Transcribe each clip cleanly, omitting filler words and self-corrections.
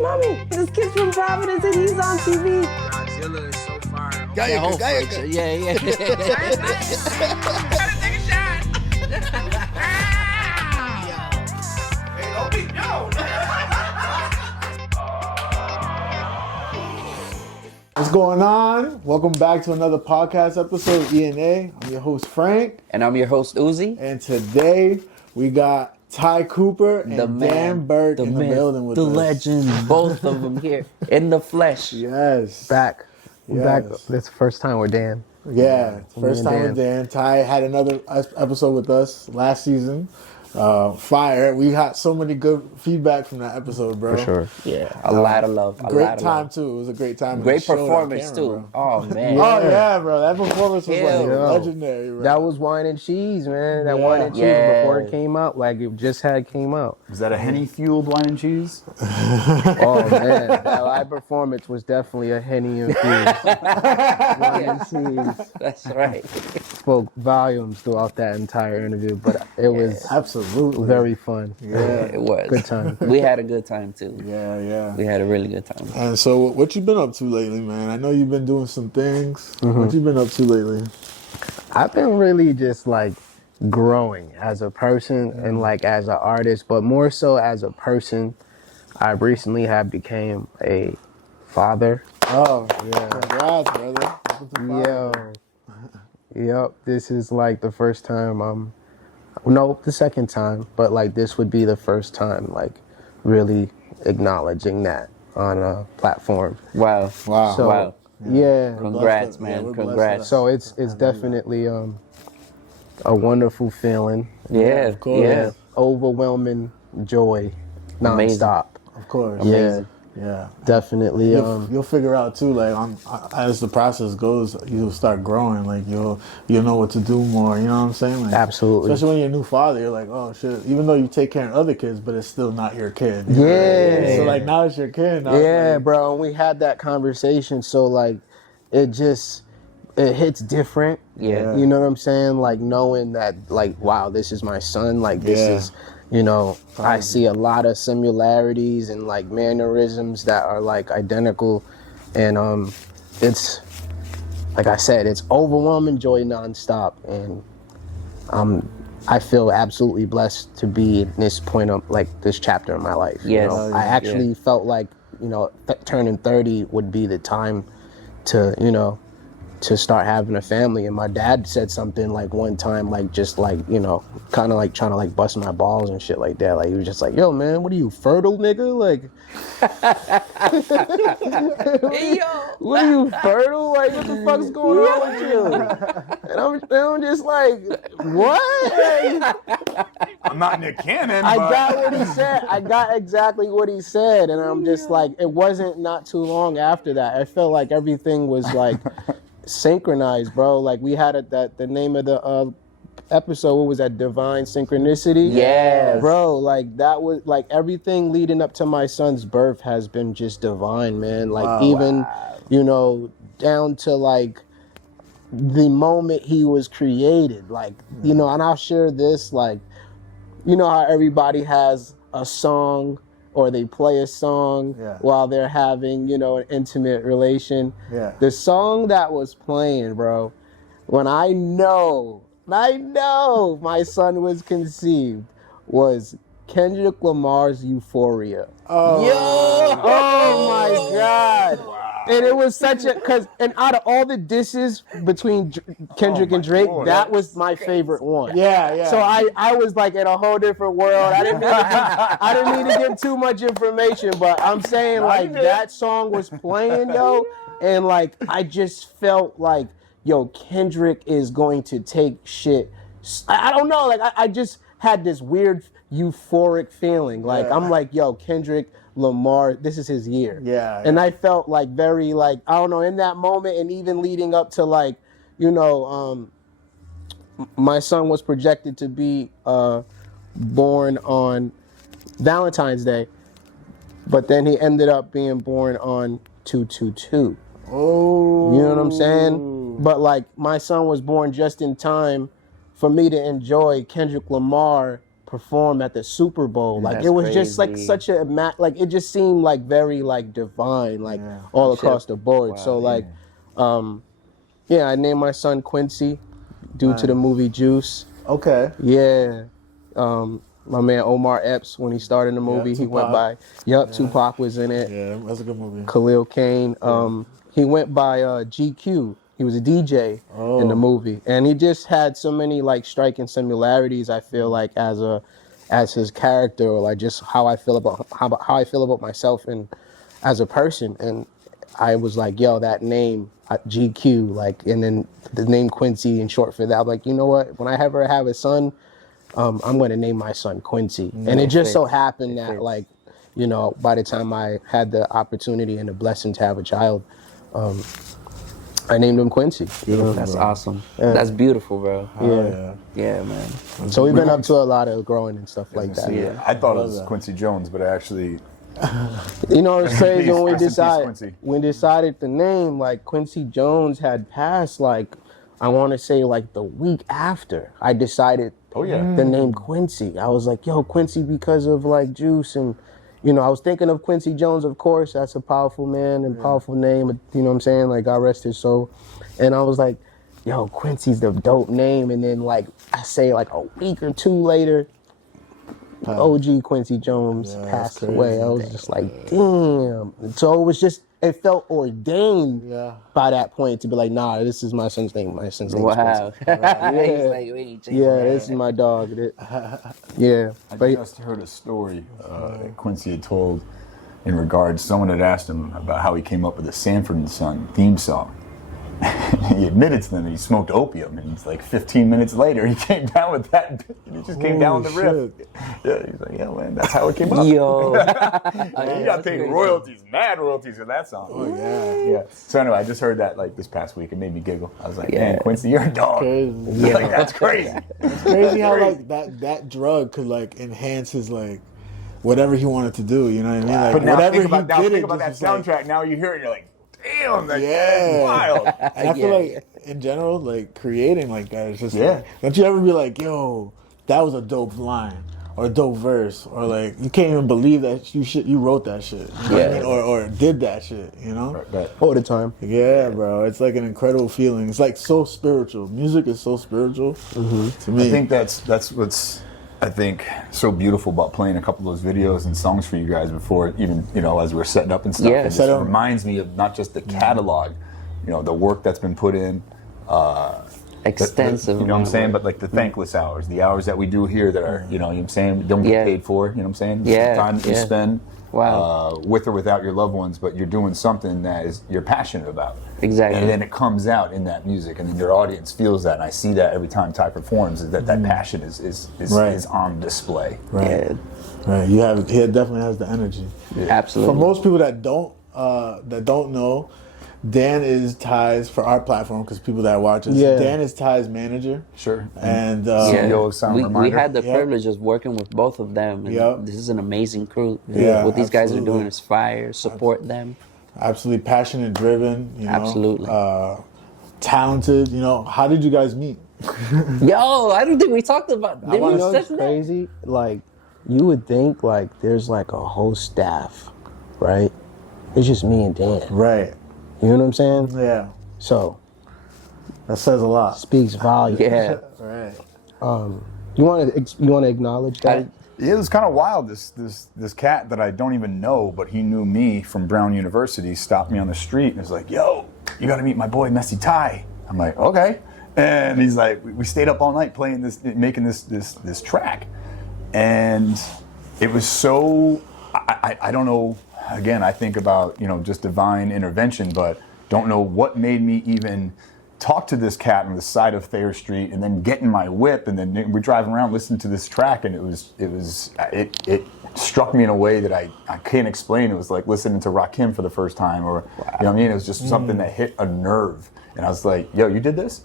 Mommy, this kid's from Providence and he's on TV. Godzilla is so fire. Geiger. Yeah. Take a shot. Hey, don't be no. What's going on? Welcome back to another podcast episode of E&A. I'm your host, Frank. And I'm your host, Uzi. And today we got Ty Cooper and The man, Dan Burke in the myth, building with the us. legend, both of them here in the flesh. Yes. Back. We're Yes. back. This is the first time with Dan. Yeah, first Me time and with Dan. Ty had another episode with us last season. Fire. We got so many good feedback from that episode, bro. For sure. Yeah, a lot of love. Great time, too. It was a great time. Great Showed on performance, camera, too. bro. Oh, man. Oh, yeah, bro. That performance was Hell, legendary, bro. That was Wine and Cheese, man. That Yeah. Wine and Cheese Yeah. before it came out, like it just had came out. Was that a Henny-fueled wine and cheese? Oh man, that live performance was definitely a Henny infused. Wine and Cheese That's right. spoke volumes throughout that entire interview, but it was Absolutely. very fun. Yeah. It was. Good time. We had a good time, too. Yeah. We had a really good time. And so, what you been up to lately, man? I know you've been doing some things. What you been up to lately? I've been really just like growing as a person and like as an artist, but more so as a person. I recently have became a father. Oh, yeah. Congrats, brother. Welcome to Father. Yep. This is like the first time the second time, but like this would be the first time like really acknowledging that on a platform. Wow. Wow. So Wow. yeah. Congrats, Yeah, man. we're blessed Congrats. with So it's definitely a wonderful feeling. Yeah, of course. yeah. Overwhelming joy Amazing. nonstop. Of course. Yeah. Yeah. Definitely. You'll figure out too, like as the process goes, you'll start growing. Like you'll know what to do more. You know what I'm saying? Like, Absolutely. Especially when you're a new father, you're like, oh shit. Even though you take care of other kids, but it's still not your kid. You know? Yeah. So like now it's your kid. Now it's Yeah, like, bro. And we had that conversation. So like, it hits different. Yeah. You know what I'm saying? Like knowing that, like, wow, this is my son. Like this Yeah. is, I see a lot of similarities and like mannerisms that are like identical, and it's like I said, it's overwhelming joy nonstop, and I feel absolutely blessed to be at this point of like this chapter in my life. Yes. I actually felt like turning 30 would be the time to to start having a family. And my dad said something like one time, like just like kind of like trying to like bust my balls and shit like that. Like he was just like, yo man, what are you, fertile nigga? Like what are you, fertile? Like what the fuck's going on with you? And I'm just like, what? I'm not Nick Cannon, I but... got what he said. I got exactly what he said, and I'm just like, it wasn't not too long after that. I felt like everything was like synchronized, bro. Like we had the name of the episode. What was that? Divine Synchronicity. Yes. Bro. Like that was like everything leading up to my son's birth has been just divine, man. Like even down to like the moment he was created. Like and I'll share this like. You know how everybody has a song or they play a song while they're having, an intimate relation. Yeah. The song that was playing, bro, when I know my son was conceived, was Kendrick Lamar's Euphoria. Oh my God. Wow. And it was such and out of all the disses between Kendrick and Drake, Lord. that was my favorite one. Yeah. So I was like in a whole different world. I didn't need to give too much information, but I'm saying like that song was playing, yo, and like I just felt like, yo, Kendrick is going to take shit. I don't know, like I just had this weird euphoric feeling. Like I'm like, yo, Kendrick Lamar, this is his year. Yeah. And I felt like very like, I don't know, in that moment and even leading up to like, my son was projected to be born on Valentine's Day, but then he ended up being born on 2/22. Oh. You know what I'm saying? But like my son was born just in time for me to enjoy Kendrick Lamar perform at the Super Bowl. Like That's it was just like crazy. such a like it just seemed like very like divine, like all across the board. So like, yeah, I named my son Quincy due to the movie Juice. Okay. Yeah. My man Omar Epps, when he started the movie, he went by. Tupac. Tupac was in it. Yeah, that's a good movie. Khalil Kane. He went by GQ. He was a DJ in the movie, and he just had so many like striking similarities. I feel like as his character, or like just how I feel about how I feel about myself and as a person. And I was like, yo, that name GQ, like, and then the name Quincy in short for that. I'm like, you know what? When I ever have a son, I'm going to name my son Quincy. And it just so happened that, like, you know, by the time I had the opportunity and the blessing to have a child, I named him Quincy. That's awesome. That's beautiful, bro. Yeah, man. So we've been up to a lot of growing and stuff like that. Yeah. I thought it was Quincy Jones, but I actually. You know, it's crazy when we Rest in peace, decided Quincy. the name. Like Quincy Jones had passed. Like I want to say like the week after I decided. Oh yeah. The name Quincy. I was like, yo, Quincy because of like Juice, and you know, I was thinking of Quincy Jones, of course. That's a powerful man and powerful name. You know what I'm saying? Like God rest his soul. And I was like, yo, Quincy's the dope name. And then like I say like a week or two later, OG Quincy Jones passed crazy. away. I was just like, damn. So it was just, it felt ordained by that point to be like, nah, this is my son's name. My son's name is Wow. Quincy. He's like, wait, Yeah, this is my dog. Yeah. I But just heard a story that Quincy had told in regards. Someone had asked him about how he came up with the Sanford and Son theme song. He admitted to them that he smoked opium, and it's like 15 minutes later he came down with that. He just came down with the riff. Yeah, he's like, yeah, man, that's how it came up. Yo. He got paid royalties, mad royalties for that song. Oh yeah. So anyway, I just heard that like this past week. It made me giggle. I was like, man, Quincy, you're a dog. Crazy. Like, that's crazy. It's crazy how like that drug could like enhance his like whatever he wanted to do. You know what I mean? Like But now whatever think about, he did, think about that just was, like, soundtrack. Now you hear it, you're like, damn, that's Yeah. wild. And I feel like in general, like creating like that is just Yeah. like, don't you ever be like, yo, that was a dope line or a dope verse, or like you can't even believe that you wrote that shit. You know what I mean? Or did that shit, you know? But all the time. Yeah, bro. It's like an incredible feeling. It's like so spiritual. Music is so spiritual to me. I think that's what's so beautiful about playing a couple of those videos and songs for you guys before even, you know, as we're setting up and stuff. Yeah. It just reminds me of not just the catalog, you know, the work that's been put in. Extensive. You know what I'm saying? But like the thankless hours, the hours that we do here that are, you know what I'm saying, don't get paid for, you know what I'm saying? Yeah, The time that you spend Wow. with or without your loved ones, but you're doing something that is you're passionate about. Exactly. And then it comes out in that music, and then your audience feels that. And I see that every time Ty performs, is that passion is on display. Right. Yeah, Right. He definitely has the energy. For absolutely. most people that don't know, Dan is Ty's, for our platform, because people that watch us, Yeah. Dan is Ty's manager. Sure. And CEO of Sound we Reminder. had the Yep. privilege of working with both of them. And Yep. This is an amazing crew. Yeah, what these guys are absolutely. doing is fire. Support them. absolutely passionate, driven, you know, Absolutely. Talented. You know, how did you guys meet? Yo, I don't think we talked about. Did You we know touch what's that? crazy? Like, you would think like there's like a whole staff, right? It's just me and Dan. Right. You know what I'm saying? Yeah. So That says a lot. speaks volumes. Yeah. Right. You want to acknowledge that? Yeah, it was kind of wild. This cat that I don't even know, but he knew me from Brown University, stopped me on the street and was like, "Yo, you got to meet my boy Messy Ty." I'm like, "Okay," and he's like, "We stayed up all night playing this, making this track," and it was so. I don't know. Again, I think about, you know, just divine intervention, but don't know what made me even talk to this cat on the side of Thayer Street, and then get in my whip, and then we're driving around listening to this track, and it struck me in a way that I can't explain. It was like listening to Rakim for the first time, or you know what I mean? It was just something that hit a nerve, and I was like, "Yo, you did this?"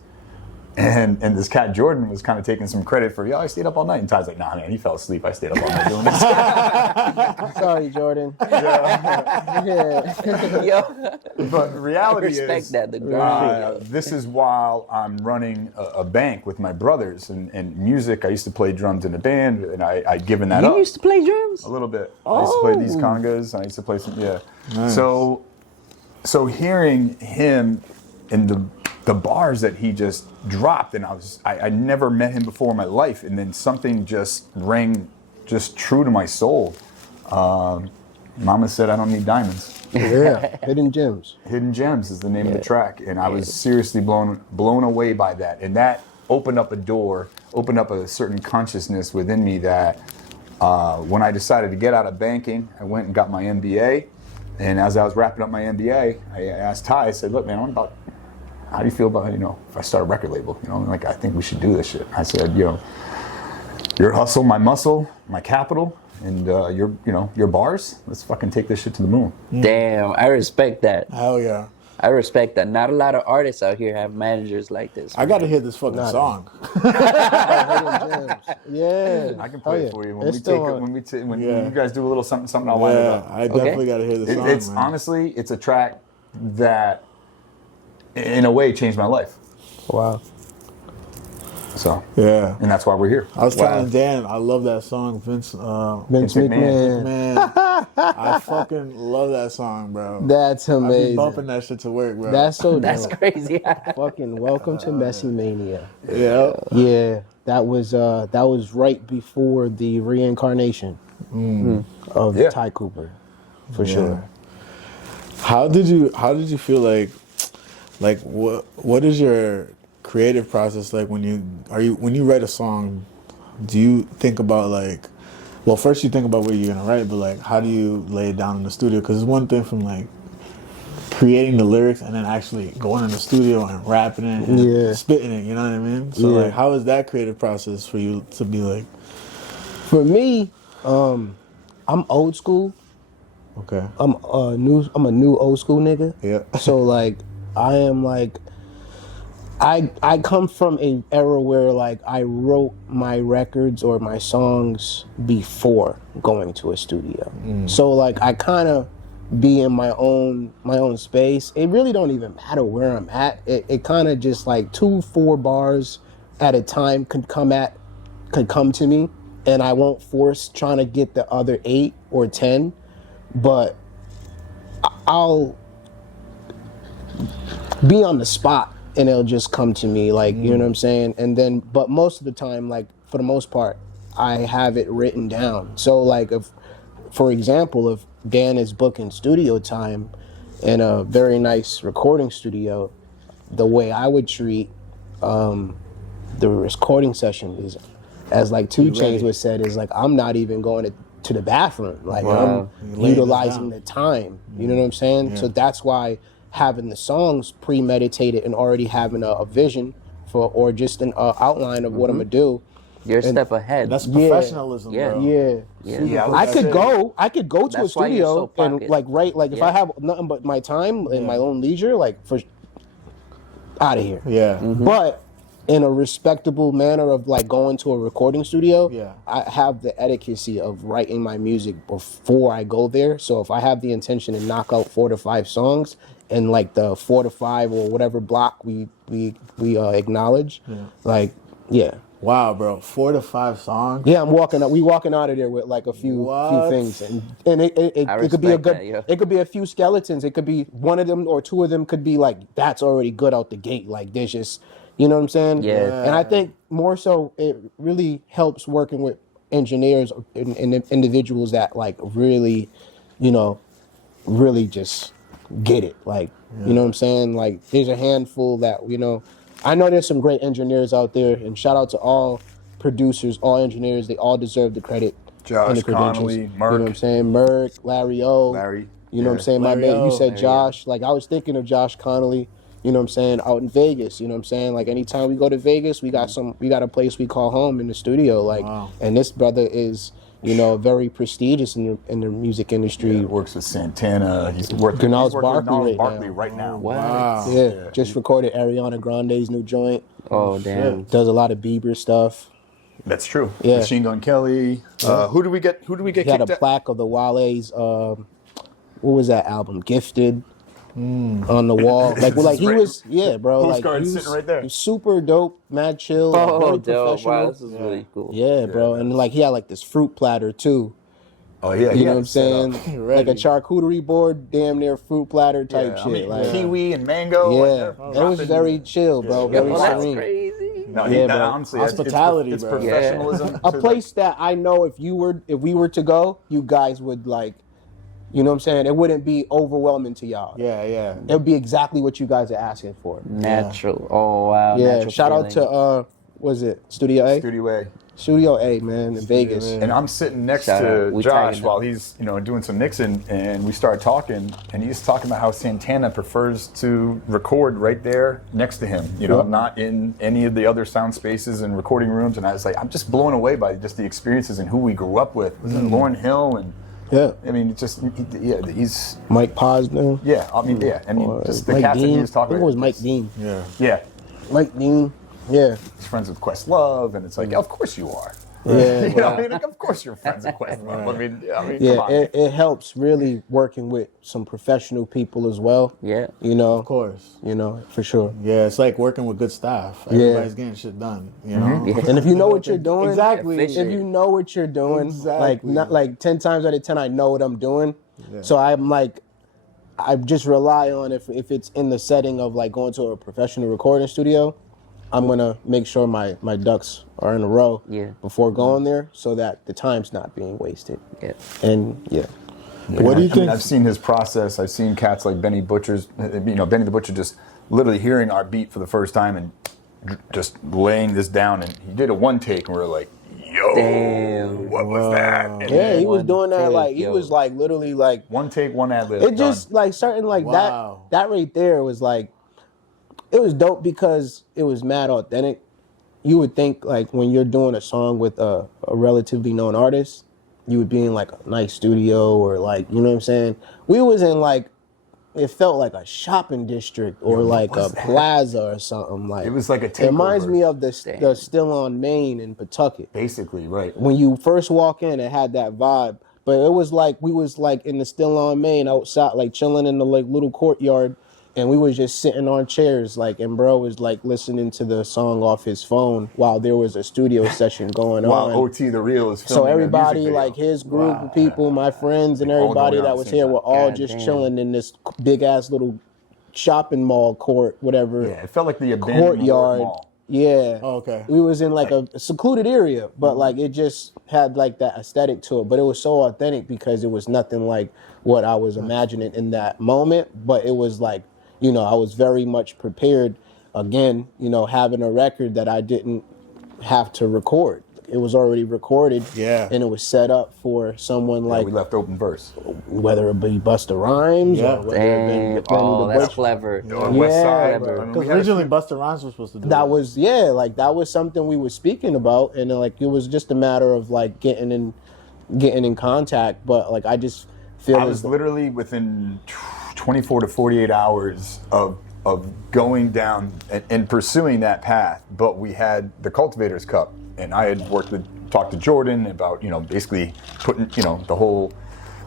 And this cat Jordan was kind of taking some credit for, I stayed up all night. And Ty's like, nah, man, he fell asleep. I stayed up all night doing this. Sorry, Jordan. Yeah. Yo, But reality respect is, that, the grind. this is while I'm running a bank with my brothers and music. I used to play drums in a band, and I'd given that up. you used to play drums? A little bit. I used to play these congas. I used to play some, Nice. So hearing him in the bars that he just dropped, and I never met him before in my life, and then something just rang just true to my soul. Mama said, I don't need diamonds. Yeah. Hidden Gems. Hidden Gems is the name of the track, and I was seriously blown away by that, and that opened up a door, opened up a certain consciousness within me that when I decided to get out of banking, I went and got my MBA, and as I was wrapping up my MBA, I asked Ty, I said, look, man, how do you feel about, if I start a record label? Like, I think we should do this shit. I said, your hustle, my muscle, my capital, and your bars, let's fucking take this shit to the moon. Damn, I respect that. Hell yeah. I respect that. Not a lot of artists out here have managers like this. I gotta hear this fucking song. Hidden Gems. Yeah. I can play it for you when It's we still take it. on. When Yeah. you guys do a little something, I'll wind it Yeah, up. I definitely gotta hear this song, It's man. honestly, it's a track that, in a way, changed my life. Wow. So Yeah. and that's why we're here. I was telling Dan, I love that song, Vince Vince McMahon. Man. I fucking love that song, bro. That's I be amazing. bumping that shit to work, bro. That's so That's dope. crazy. Fucking welcome to Messy Mania. yeah. Yeah, that was right before the reincarnation of Yeah. Ty Cooper, for sure. How did you feel like what is your creative process like when you write a song? Do you think about first you think about what you're gonna write, but like how do you lay it down in the studio? Because it's one thing from like creating the lyrics and then actually going in the studio and rapping it and spitting it. You know what I mean? So like, how is that creative process for you to be like? For me, I'm old school. Okay. I'm a new old school nigga. Yeah. So like I am like I come from an era where like I wrote my records or my songs before going to a studio. So like I kind of be in my own space. It really don't even matter where I'm at. It kind of just like 2-4 bars at a time could come to me, and I won't force trying to get the other 8 or 10, but I'll be on the spot and it'll just come to me, like, you know what I'm saying? And then, but most of the time, like, for the most part, I have it written down. So, like, for example, if Dan is booking studio time in a very nice recording studio, the way I would treat the recording session is, as like 2 Chainz was said, is like, I'm not even going to the bathroom. Like, I'm utilizing the time. You know what I'm saying? So that's why having the songs premeditated and already having a vision for, or just an outline of what I'm gonna do. You're a step ahead. That's professionalism, Yeah. bro. Yeah. I could go to That's a why you're so studio and pocket. like write, like if I have nothing but my time and my own leisure, like for out of here. Yeah. But in a respectable manner of like going to a recording studio, I have the etiquette of writing my music before I go there. So if I have the intention to knock out 4 to 5 songs in like the 4 to 5 or whatever block we acknowledge, Wow, bro. 4 to 5 songs. Yeah, we walking out of there with like a few things, and it could be a good. It could be a few skeletons. It could be one of them or 2 of them could be like that's already good out the gate. Like there's just, you know what I'm saying? Yeah. And I think more so it really helps working with engineers and individuals that like really, really just get it. Like you know what I'm saying? Like there's a handful that I know there's some great engineers out there, and shout out to all producers, all engineers. They all deserve the credit. Josh, and the credentials. Connolly, Merck. You know what I'm saying? Merck, Larry O. You know what I'm saying? My Larry man, you O. said Josh. Like, I was thinking of Josh Connolly, you know what I'm saying, out in Vegas. You know what I'm saying? Like, anytime we go to Vegas, we got a place we call home in the studio. Like, and this brother is, you know, very prestigious in the music industry. He works with Santana. He's working Gnarls with Barkley Gnarls right Barkley now. right now. Wow. Yeah, just recorded Ariana Grande's new joint. Oh, damn. Does a lot of Bieber stuff. That's true. Yeah. Machine Gun Kelly. Who do we get? Who do we get He had kicked a out? plaque of the Wale's. What was that album? Gifted. On the wall, like he Right. was, yeah, bro. Like Postcard he was, sitting right there. he was super dope, mad chill, like, Oh, very dope. professional. Wow, this is really cool. Yeah, bro, and like he had like this fruit platter too. Oh yeah, You know what I'm saying? Like a Ready. charcuterie board, damn near fruit platter type shit. I mean, like kiwi and mango. yeah, and it was very chill, bro. Very Oh, that's serene. crazy. No, Yeah, that, bro. honestly, Hospitality, it's bro. professionalism. A to, place that I know if we were to go, you guys would like, you know what I'm saying? It wouldn't be overwhelming to y'all. Yeah, yeah. It would be exactly what you guys are asking for. Natural. Oh, wow. Yeah, Natural shout out feeling. to was it Studio A? Studio A. Studio A, man, in Vegas. A. And I'm sitting next Shout to out. We Josh tagging while them. he's, doing some mixing, and we started talking, and he's talking about how Santana prefers to record right there next to him, not in any of the other sound spaces and recording rooms. And I was like, I'm just blown away by just the experiences and who we grew up with. Wasn't Lauryn Hill and Yeah, I mean, it's just he's Mike Posner. I mean, just the Mike cats that he Dean. was I talking think it about. was Mike Dean. Yeah. Yeah, Mike Dean. Yeah, he's friends with Questlove, and it's like, of course you are. yeah, You know, I mean, like, of course you're friends with Questlove. I mean, come yeah. on. It helps really working with some professional people as well. Yeah. You know, Of course. for sure. Yeah, it's like working with good staff. Yeah. Everybody's getting shit done. You know. And if you know what you're doing, Exactly. If you know what you're doing, like Exactly. not like 10 times out of 10, I know what I'm doing. So I'm like, I just rely on if it's in the setting of like going to a professional recording studio, I'm gonna make sure my ducks are in a row before going there, so that the time's not being wasted. Yeah. And What do you I think? mean, I've seen his process. I've seen cats like Benny Butcher's, Benny the Butcher just literally hearing our beat for the first time and just laying this down. And he did a one take, and we are like, yo, Damn. what was that? And yeah, he was One doing that take, like he yo. was like literally like one take, one ad lib. it just like certain like Wow. that right there was like it was dope because it was mad authentic. You would think like when you're doing a song with a relatively known artist, you would be in like a nice studio or like, you know what I'm saying? We was in like, it felt like a shopping district or like a plaza or something. Like It was like a It reminds takeover. me of the Still on Main in Pawtucket. Basically, right. When you first walk in, it had that vibe. But it was like we was like in the Still on Main outside, like chilling in the like little courtyard, and we was just sitting on chairs, like, and bro was like listening to the song off his phone while there was a studio session going While on. OT the Real is filming So a music everybody, video. like his group of people, my friends and All everybody going on that at the was same here time. were all God just damn. chilling in this big ass little shopping mall court, whatever. Yeah, it felt like the abandoned Courtyard. mall. Yeah. Oh, okay. We was in like a secluded area, but like it just had like that aesthetic to it. But it was so authentic because it was nothing like what I was imagining in that moment. But it was like, I was very much prepared. Again, having a record that I didn't have to record. It was already recorded. Yeah. And it was set up for someone Yeah, like we left open verse. whether it be Busta Rhymes Yeah. or whether it Damn. be Benny Oh, the that's Butcher. clever. West Side. bro. I mean, we Because had a originally few- Busta Rhymes was supposed to do That it. was that was something we were speaking about, and like it was just a matter of like getting in contact. But like I just feel I as was though- literally within 24 to 48 hours of going down and pursuing that path. But we had the Cultivators Cup, and I had talked to Jordan about basically putting the whole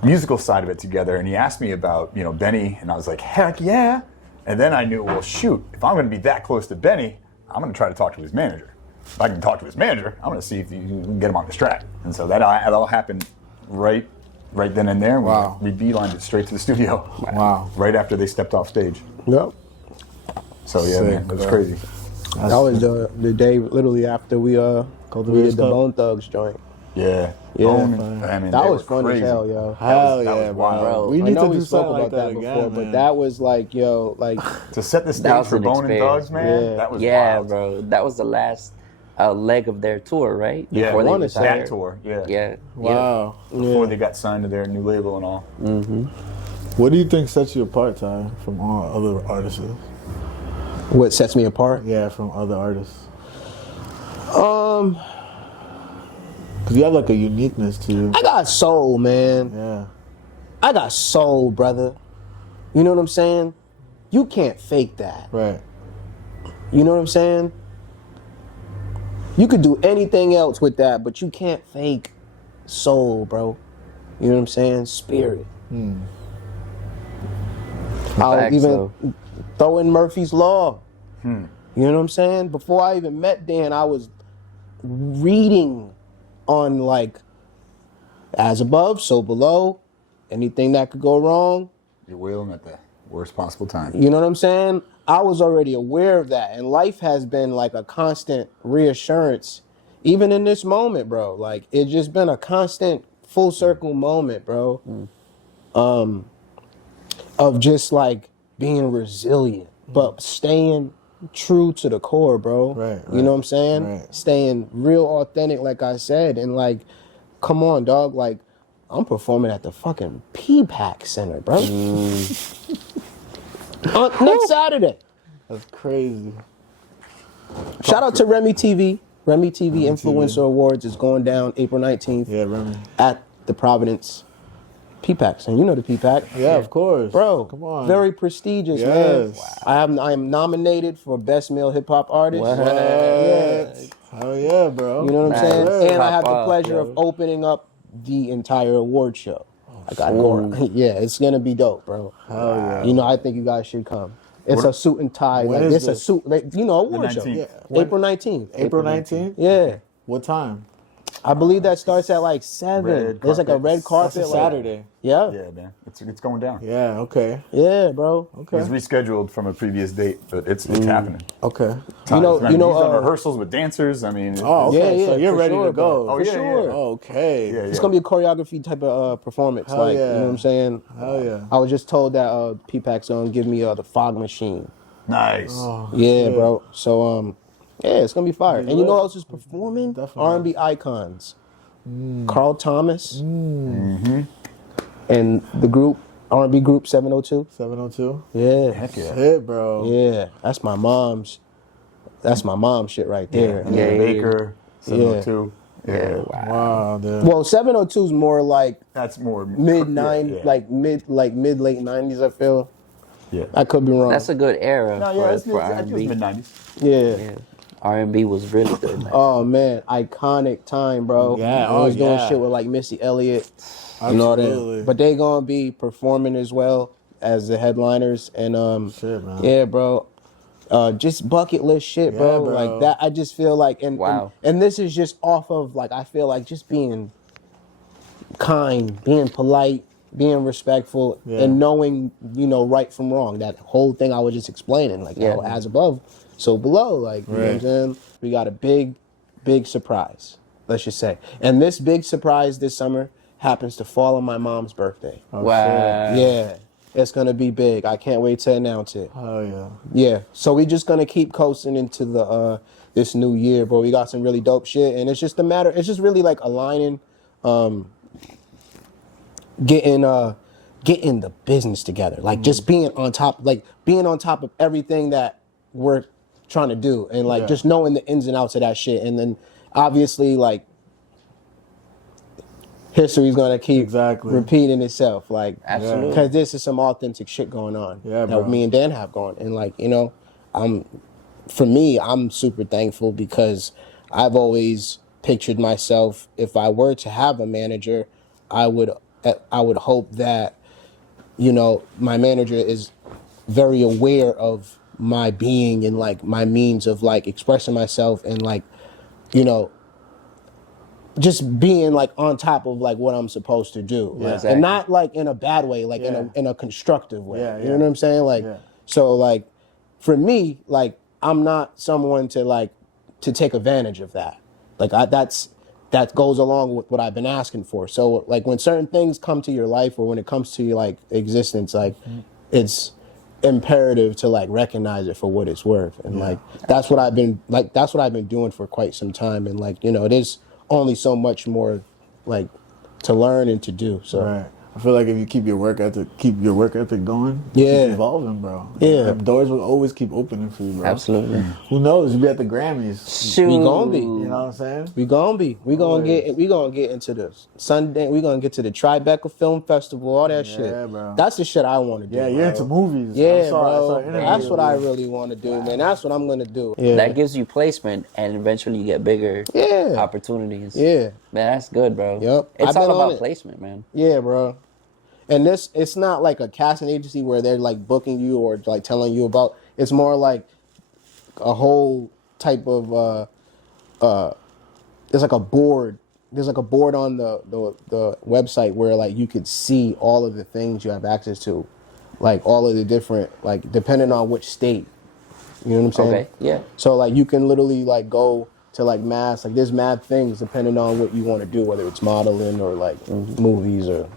musical side of it together. And he asked me about Benny, and I was like, heck yeah. And then I knew, well, shoot, if I'm going to be that close to Benny, I'm going to try to talk to his manager. If I can talk to his manager, I'm going to see if you can get him on this track. And so that all happened right then and there. Wow. We beelined it straight to the studio. Wow. Right after they stepped off stage. Yep. So yeah, Sick, man, it was bro. crazy. That was the day literally after we did Cultivators the Cup. Bone Thugs joint. Yeah. Yeah. I mean, That they was were fun crazy. as hell, yo. Hell that was yeah, wild. bro. Bro, We I need know to we do spoke something about like that before, again, but man. that was like, yo, like To set the stage was for an Bone and experience. Thugs, man, Yeah. that was Yeah, wild. bro. That was the last leg of their tour, right? Yeah, Before they wanna say retired. that tour. Yeah. Yeah. Wow. Before they got signed to their new label and all. What do you think sets you apart, Ty, from all other artists? what sets me apart. Yeah, from other artists. Because you have like a uniqueness to you. I got soul, man. Yeah. I got soul, brother. You know what I'm saying? You can't fake that. Right. You know what I'm saying? You could do anything else with that, but you can't fake soul, bro. You know what I'm saying? Spirit. I'll Facts, even though. throw in Murphy's Law. You know what I'm saying? Before I even met Dan, I was reading on like as above, so below. Anything that could go wrong, You're wailing at the worst possible time. you know what I'm saying? I was already aware of that. And life has been like a constant reassurance, even in this moment, bro. Like, it's just been a constant full circle moment, bro. Of just like being resilient, but staying true to the core, bro. Right, You know what I'm saying? right. Staying real authentic, like I said. And like, come on, dog. Like, I'm performing at the fucking PPAC Center, bro. Next Saturday. That's crazy. Shout out to Remy TV. Remy TV Influencer Awards is going down April 19th Yeah, Remy. at the Providence PPAC Center. You know the PPAC. Yeah, of course. Bro, Come on. very prestigious, man. Yes. I am nominated for Best Male Hip Hop Artist. What? Yeah. Hell yeah, bro. You know what I'm Nice. saying? And I have the Top off, pleasure yo. of opening up the entire award show. I got yeah, it's gonna be dope, bro. Hell yeah. You know, I think you guys should come. It's a suit and tie. When Like is this a this? suit, like, you know, award show. 19th. Yeah. When- April 19th. April 19th? Yeah. What time? I believe that starts at like 7. Red There's like a carpet. red carpet. That's a like- Saturday. Yeah. Yeah, man. It's going down. Yeah, okay. Yeah, bro. It was rescheduled from a previous date, but it's happening. Okay. You know, He's done uh, rehearsals with dancers. I mean, Oh, okay. Yeah, so you're for ready sure, to go. bro. Oh, For yeah, sure. yeah. Okay. yeah, It's gonna be a choreography type of performance. Hell like, yeah. you know what I'm saying? Hell yeah. I was just told that PPAC's gonna give me the fog machine. nice. Yeah, shit. bro. So yeah, it's gonna be fire. And you know lit. who else is performing? Definitely. R&B icons. Carl Thomas. And the group R&B group 702. 702. Yeah. Heck yeah. Hit, bro. Yeah. That's my mom's shit right there. And then Baker, 702. Yeah. Wow, dude. Well, 702 is more like That's more mid yeah, nine, yeah. like mid late 90s. I feel. Yeah. I could be wrong. That's a good era No, yeah, it's for I think it was R&B. mid 90s. yeah. Yeah. R&B was really good. Man. Oh man, iconic time, bro. Yeah, I was doing yeah. shit with like Missy Elliott and all Absolutely. that. But they gonna be performing as well as the headliners and Shit, man. yeah, bro. Just bucket list shit, bro. Yeah, bro. Like that. I just feel like Wow. and this is just off of like I feel like just being kind, being polite, being respectful, Yeah. and knowing, you know, right from wrong. That whole thing I was just explaining, like, Yeah. you know, as above, so below. Like, you know what I'm Right. saying? We got a big surprise, let's just say. And this big surprise this summer happens to fall on my mom's birthday. Oh, Wow. Yeah, it's gonna be big. I can't wait to announce it. Hell yeah. Yeah, so we just gonna keep coasting into the this new year, bro. We got some really dope shit, and it's just a matter. It's just really like aligning, getting the business together, like just being on top, of everything that we're trying to do, and like Yeah. just knowing the ins and outs of that shit, and then obviously like history's gonna keep Exactly. repeating itself, like Absolutely. because this is some authentic shit going on Yeah, that bro. me and Dan have going, and like, you know, I'm super thankful because I've always pictured myself, if I were to have a manager, I would hope that, you know, my manager is very aware of my being and like my means of like expressing myself and like, you know, just being like on top of like what I'm supposed to do. Like, Exactly. and not like in a bad way, like Yeah. in a constructive way. Yeah, You yeah. know what I'm saying? Like, Yeah. so like for me, like I'm not someone to take advantage of that. Like that goes along with what I've been asking for. So like when certain things come to your life or when it comes to your like existence, like it's imperative to like recognize it for what it's worth. And like that's what I've been doing for quite some time. And like, you know, it is only so much more like to learn and to do. So Right. I feel like if you keep your work ethic going, Yeah. keep evolving, bro. Yeah. Them doors will always keep opening for you, bro. Absolutely. Who knows? You'll be at the Grammys. Shoot. We gonna be. You know what I'm saying? We gonna be. We gonna get into the Sunday. We gonna get to the Tribeca Film Festival. All that shit. Bro. That's the shit I want to do. Yeah, you're bro. into movies. Yeah, I saw bro. an interview That's with what I you. really want to do, man. That's what I'm gonna do. Yeah. That gives you placement, and eventually you get bigger Yeah. opportunities. Yeah. Man, that's good, bro. Yep. It's I've been all on about it. placement, man. Yeah, bro. And it's not like a casting agency where they're like booking you or like telling you about. It's more like a whole type of there's like a board. There's like a board on the website where like you could see all of the things you have access to, like all of the different, like depending on which state. You know what I'm saying? Okay, yeah. So like you can literally like go to like math, like there's math things depending on what you want to do, whether it's modeling or like movies or.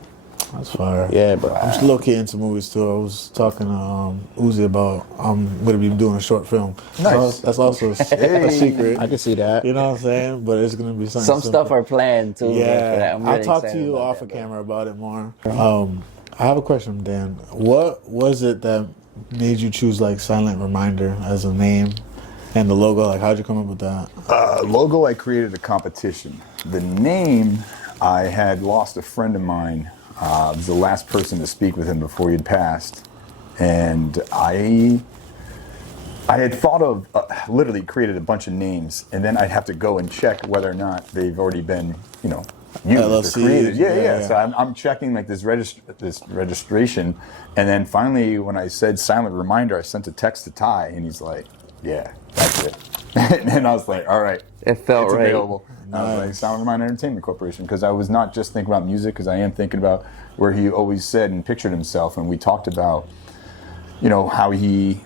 That's fire. Yeah, bro. I'm just low key into movies too. I was talking to Uzi about I'm gonna be doing a short film. Nice. So that's also a secret. I can see that. You know what I'm saying? But it's gonna be something. Some simple. stuff are planned too. man, for that. Yeah, I'm I'll really talk to excited you about off that, of bro. camera about it more. I have a question, Dan. What was it that made you choose like Silent Reminder as a name and the logo? Like, how'd you come up with that? Logo, I created a competition. The name, I had lost a friend of mine. I was the last person to speak with him before he had passed. And I had thought of, literally created a bunch of names, and then I'd have to go and check whether or not they've already been, used LLCs, or created. yeah. Yeah. So I'm checking like this registration. And then finally, when I said Silent Reminder, I sent a text to Ty, and he's like, yeah, that's it. And I was like, all right. It felt it's right. available. I was like, Silent Reminder Entertainment Corporation, because I was not just thinking about music, because I am thinking about where he always said and pictured himself, and we talked about, how he,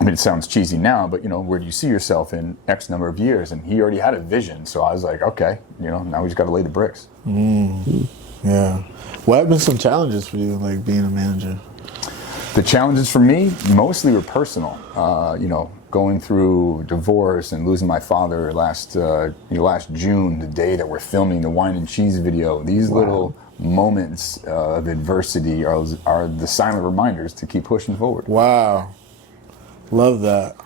it sounds cheesy now, but where do you see yourself in X number of years? And he already had a vision, so I was like, okay, now we just got to lay the bricks. Yeah. What have been some challenges for you, like being a manager? The challenges for me mostly were personal. Going through divorce and losing my father last June, the day that we're filming the Wine and Cheese video. These little moments of adversity are the silent reminders to keep pushing forward. Wow. Love that.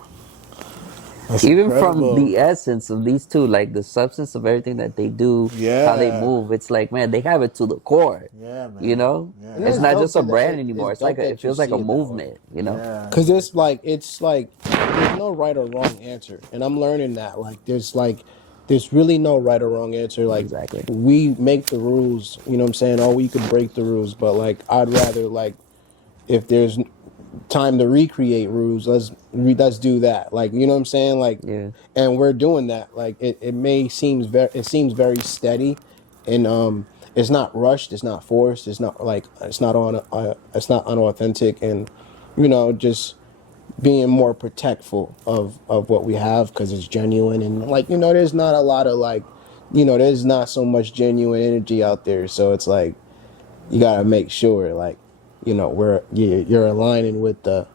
That's Even incredible. from the essence of these two, like the substance of everything that they do, how they Yeah. move, it's like, man, they have it to the core. Yeah, man. Yeah. And It's it's not dope just a that brand it- anymore. it's It's like dope that it feels you like a see it that way. movement. Yeah. Cause it's like there's no right or wrong answer, and I'm learning that there's really no right or wrong answer. Like Exactly. we make the rules, you know what I'm saying? Or we could break the rules, but like I'd rather like if there's time to recreate rules, let's do that. Like you know what I'm saying? Like Yeah. and we're doing that. Like it seems very steady, and it's not rushed, it's not forced, it's not unauthentic, and just being more protectful of what we have because it's genuine, and there's not a lot of there's not so much genuine energy out there, so it's like you gotta make sure you're aligning with the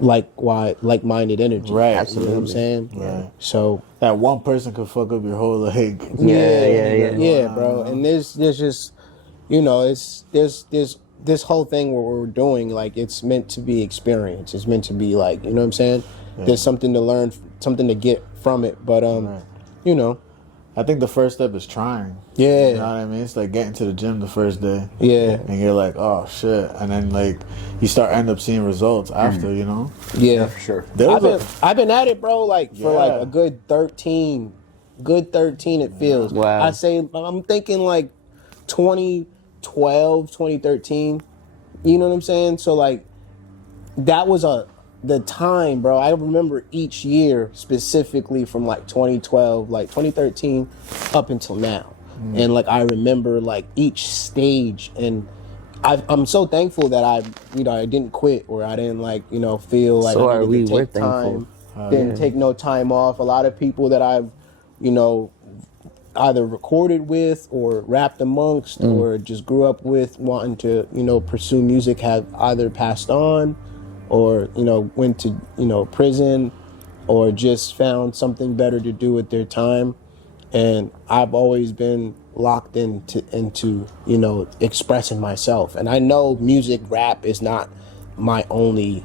like-minded energy. Right. You know what I'm saying? Right. So That one person could fuck up your whole leg. yeah, bro. And there's just there's this whole thing where we're doing, like, it's meant to be experience. It's meant to be like, you know what I'm saying? Yeah. There's something to learn, something to get from it. But Right. I think the first step is trying. Yeah. You know what I mean? It's like getting to the gym the first day. Yeah. And you're like, oh shit. And then like you end up seeing results after, Yeah. For sure. There was I've been at it, bro, like for like Yeah. a good 13 it feels. Wow. I say I'm thinking like 2012, 2013. You know what I'm saying? So like that was the time, bro. I remember each year specifically from like 2012, like 2013 up until now. And like I remember like each stage, and I'm so thankful that I didn't quit, or I didn't feel like So I are needed we. to We're take time. thankful. Didn't take no time off. A lot of people that I've either recorded with or rapped amongst or just grew up with wanting to pursue music have either passed on or went to prison or just found something better to do with their time. And I've always been locked into you know, expressing myself. And I know music, rap is not my only,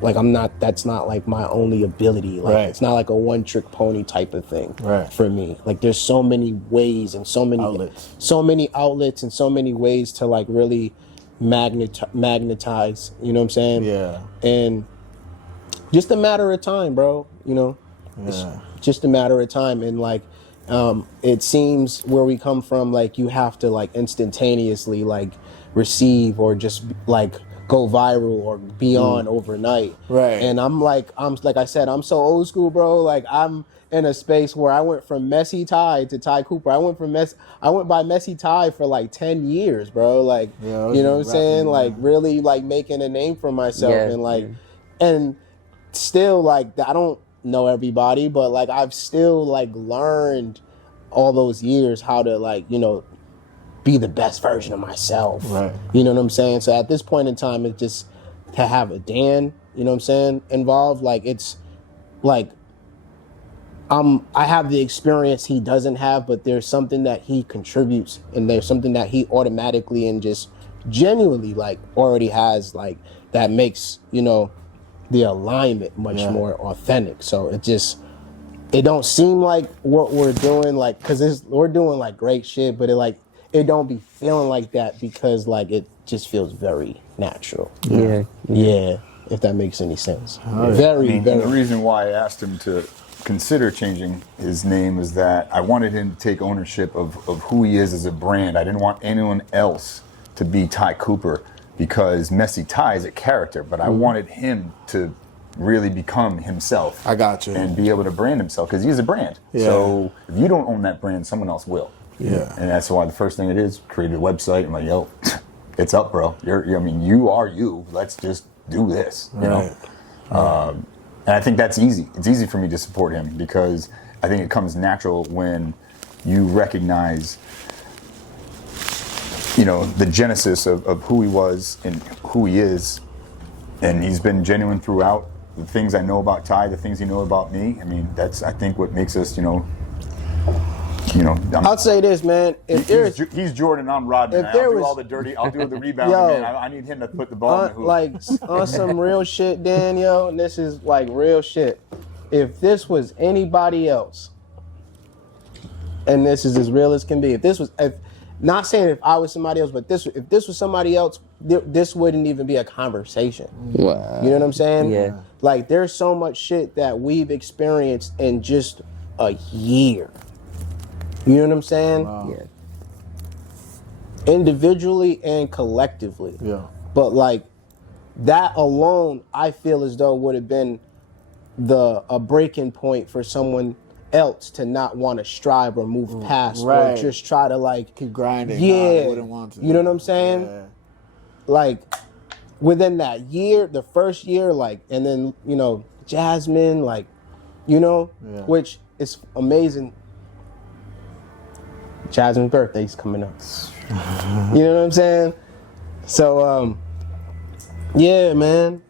like, that's not like my only ability. Like, Right. it's not like a one trick pony type of thing Right. for me. Like, there's so many ways and so many outlets and so many ways to like really magnetize, you know what I'm saying? Yeah. And just a matter of time, bro, you know? It's just a matter of time. And like, it seems where we come from, like, you have to like instantaneously like receive or just like go viral or be on overnight. Right. And I'm like I said, I'm so old school, bro. Like, I'm in a space where I went from Messy Ty to Ty Cooper. I went by Messy Ty for like 10 years, bro. Like, Yeah, you know what I'm saying? rapping, Like, really like making a name for myself. Yeah, And like, and still like, I don't know everybody, but like, I've still like learned all those years how to like, you know, be the best version of myself. Right. You know what I'm saying? So at this point in time, it's just to have a Dan, you know what I'm saying, involved. Like, it's like, I have the experience he doesn't have, but there's something that he contributes, and there's something that he automatically and just genuinely like already has, like, that makes, you know, the alignment much more authentic. So it don't seem like what we're doing, like, because we're doing like great shit, but it don't be feeling like that because like it just feels very natural. Yeah. Yeah, if that makes any sense. And the reason why I asked him to consider changing his name is that I wanted him to take ownership of who he is as a brand. I didn't want anyone else to be Ty Cooper, because Messy Ty is a character, but I wanted him to really become himself. I got you. And be able to brand himself, because he's a brand. Yeah. So if you don't own that brand, someone else will. Yeah. And that's why the first thing it is, created a website. I'm like, yo, it's up, bro. You are you. Let's just do this. You know? And I think that's easy. It's easy for me to support him because I think it comes natural when you recognize, you know, the genesis of who he was and who he is. And he's been genuine throughout. The things I know about Ty, the things he knows about me. I mean, that's, I think, what makes us, I'll say this, man. If there's he's Jordan, I'm Rodman. if there I'll do was- all the dirty. I'll do the rebounding. Yo. Man. I need him to put the ball in the hoop. like on some real shit, Dan, yo, and this is like real shit. If this was anybody else, and this is as real as can be, not saying if I was somebody else, but if this was somebody else, this wouldn't even be a conversation. Wow. You know what I'm saying? Yeah. Like, there's so much shit that we've experienced in just a year. You know what I'm saying? Wow. Yeah. Individually and collectively. Yeah. But like, that alone, I feel as though would have been a breaking point for someone else to not want to strive or move past Right. or just try to like Keep grinding. Yeah. Nah, I wouldn't want to. You know what I'm saying? Yeah. Like, within that year, the first year, like, and then, you know, Jasmine, like, you know, which is amazing. Jasmine's birthday's coming up. You know what I'm saying? So, yeah, man.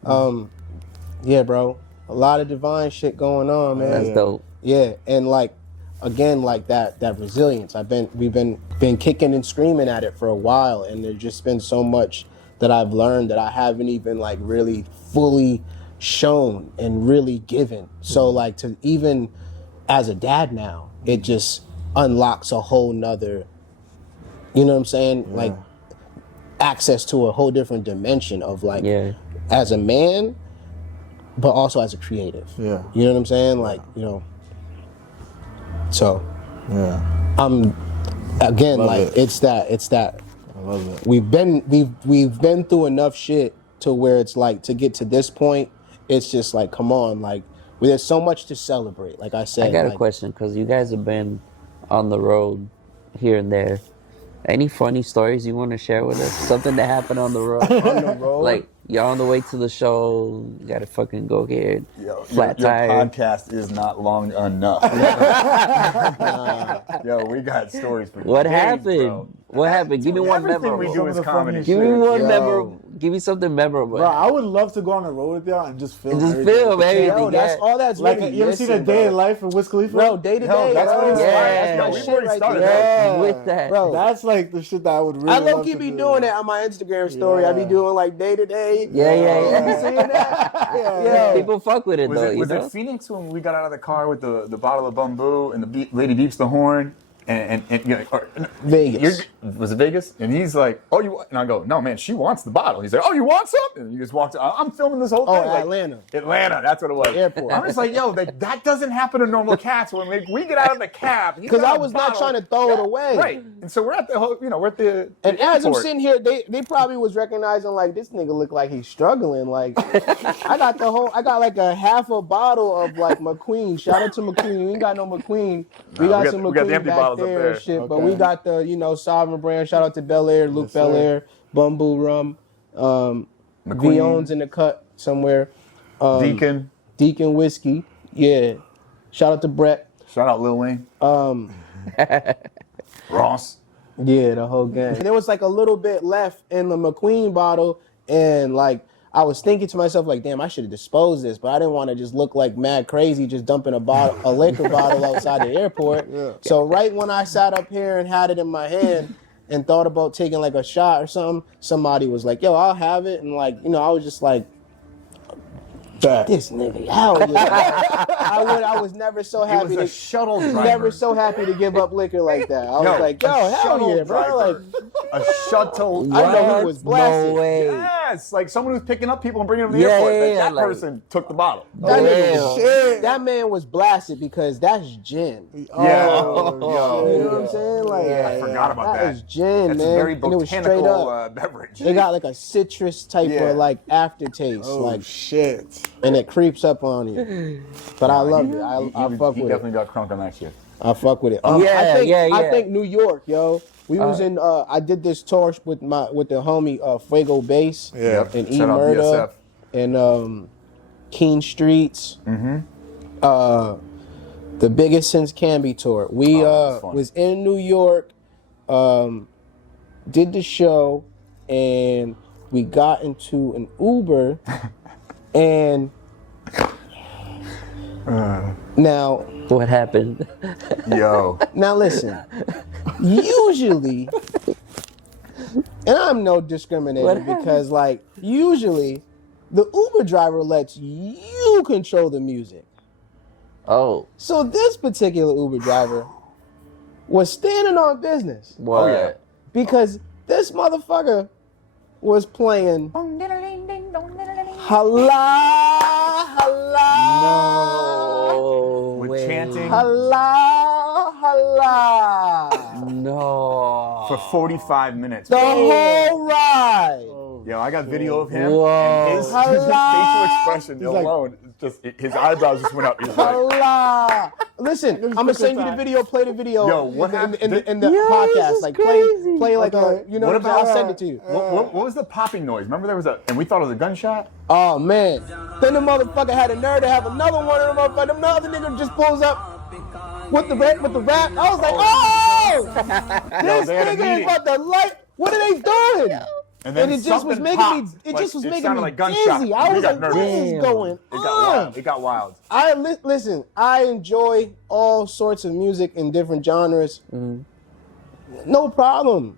Yeah, bro. A lot of divine shit going on, man. That's dope. Yeah, and like, again, like that resilience. We've been kicking and screaming at it for a while, and there's just been so much that I've learned that I haven't even like really fully shown and really given. So like, to even as a dad now, it just unlocks a whole nother, you know what I'm saying? Like, access to a whole different dimension of like, as a man, but also as a creative. Yeah. You know what I'm saying? Like, you know. So, Yeah. again, Love like, it. it's that I love it. we've been through enough shit to where it's like, to get to this point, it's just like, come on, like, there's so much to celebrate. Like I said, I got like, a question, because you guys have been on the road here and there. Any funny stories you want to share with us? Something that happened on the road? On the road? Like, you're on the way to the show, you gotta fucking go get flat your tire. podcast is not long enough. Yo, we got stories for What days, happened? bro. What happened? Give me one Everything we memorable. do is Some of the comedy. funniest Give me shit. one Yo. memorable. Give me something memorable. Bro, I would love to go on the road with y'all and just film. Just everything. film everything. Yo, that's yeah. all that's Like, really you ever seen a missing, day bro. in life of Wiz Khalifa? Bro, day to Yo, day. that's what bro. it's Yeah. like. That's Yo, my we've shit already right started there. that. With that. Bro. That's like the shit that I would really I love low key to be do. doing that on my Instagram story. I be Yeah. doing like day to day. Yeah, yeah, You yeah. be seeing that? Yeah. Yo. People fuck with it Was though. it You was know? it Phoenix when we got out of the car with the bottle of bamboo and the lady beeps the horn and you know, Vegas. was it Vegas? And he's like, oh, you want? And I go, no, man, she wants the bottle. He's like, oh, you want some? And he just walked. I'm filming this whole thing. Oh, like, Atlanta. Atlanta, that's what it was. Airport. I'm just like, yo, that doesn't happen to normal cats when we get out of the cab. Because I was not trying to throw it away. Right. And so we're at we're at the And as I'm airport. sitting here, they probably was recognizing like this nigga look like he's struggling. Like I got like a half a bottle of like McQueen. Shout out to McQueen. We ain't got no McQueen. We got some we got McQueen the empty back bottles up there there. and shit. But Okay. we got the Sovereign brand. Shout out to Bel Air, Luke Yes, sir. Bel Air, Bumble Rum, McQueen. Vion's in the cut somewhere. Deacon. Deacon Whiskey. Yeah. Shout out to Brett. Shout out Lil Wayne. Ross. Yeah, the whole gang. There was like a little bit left in the McQueen bottle, and like I was thinking to myself, like, damn, I should have disposed this, but I didn't want to just look like mad crazy just dumping a liquor bottle outside the airport. Yeah. So right when I sat up here and had it in my hand and thought about taking like a shot or something, somebody was like, yo, I'll have it. And like, I was just like, this nigga, hell yeah. I was never so It happy was a to shuttle driver. never so happy to give up liquor like that. I was Yo, like, a yo, hell shuttle yeah, bro. Like, driver. A shuttle. I know he was blasted. No way. Yes, like someone who's picking up people and bringing them to the Yeah, airport. yeah, Like, yeah, that like- person took the bottle. That, nigga Damn. was, shit. That man was blasted because that's gin. Yeah. Oh, Yo. You know what I'm saying? Like, I forgot about that. that is gin, That's man. a very And it was straight botanical up. beverage. They got like a citrus type Yeah. of like aftertaste, Oh like, shit! and it creeps up on you. But I love it. I fuck he with definitely it. got crunk on that shit. I fuck with it. Yeah, I yeah. think New York, yo. We was in. I did this tour with the homie Fuego Bass. Yeah. And E Shout out Murder BSF. and Keen Streets. The biggest since Canby tour. We that's fun. was in New York, did the show, and we got into an Uber, and now What happened? Yo. listen. Usually, and I'm no discriminator What happened? because like usually, the Uber driver lets you control the music. Oh, So this particular Uber driver was standing on business what? yeah. because this motherfucker was playing Hala Hala No With way. chanting Hala Hala No. for 45 minutes. the whole ride. Yo, I got video of him. Whoa. And his Hala. facial expression alone, his eyebrows just went up. He's like, Hala. Listen, I'm gonna send you the video. Play the video. Yo, what in the happened? Yo, this is podcast? Like crazy. play like Okay. a what what about? I'll send it to you. What was the popping noise? Remember there was and we thought it was a gunshot. Oh man. Then the motherfucker had a nerve to have another one of them motherfuckers. The other nigga just pulls up with the rap. I was like, oh! This they had a nigga is meeting. about to light. What are they doing? And And it just was something making popped. me. It Like, just was it making sounded me like gunshot. dizzy. I We was got like, what nervous. is going It got on? wild. It got wild. Listen. I enjoy all sorts of music in different genres. No problem.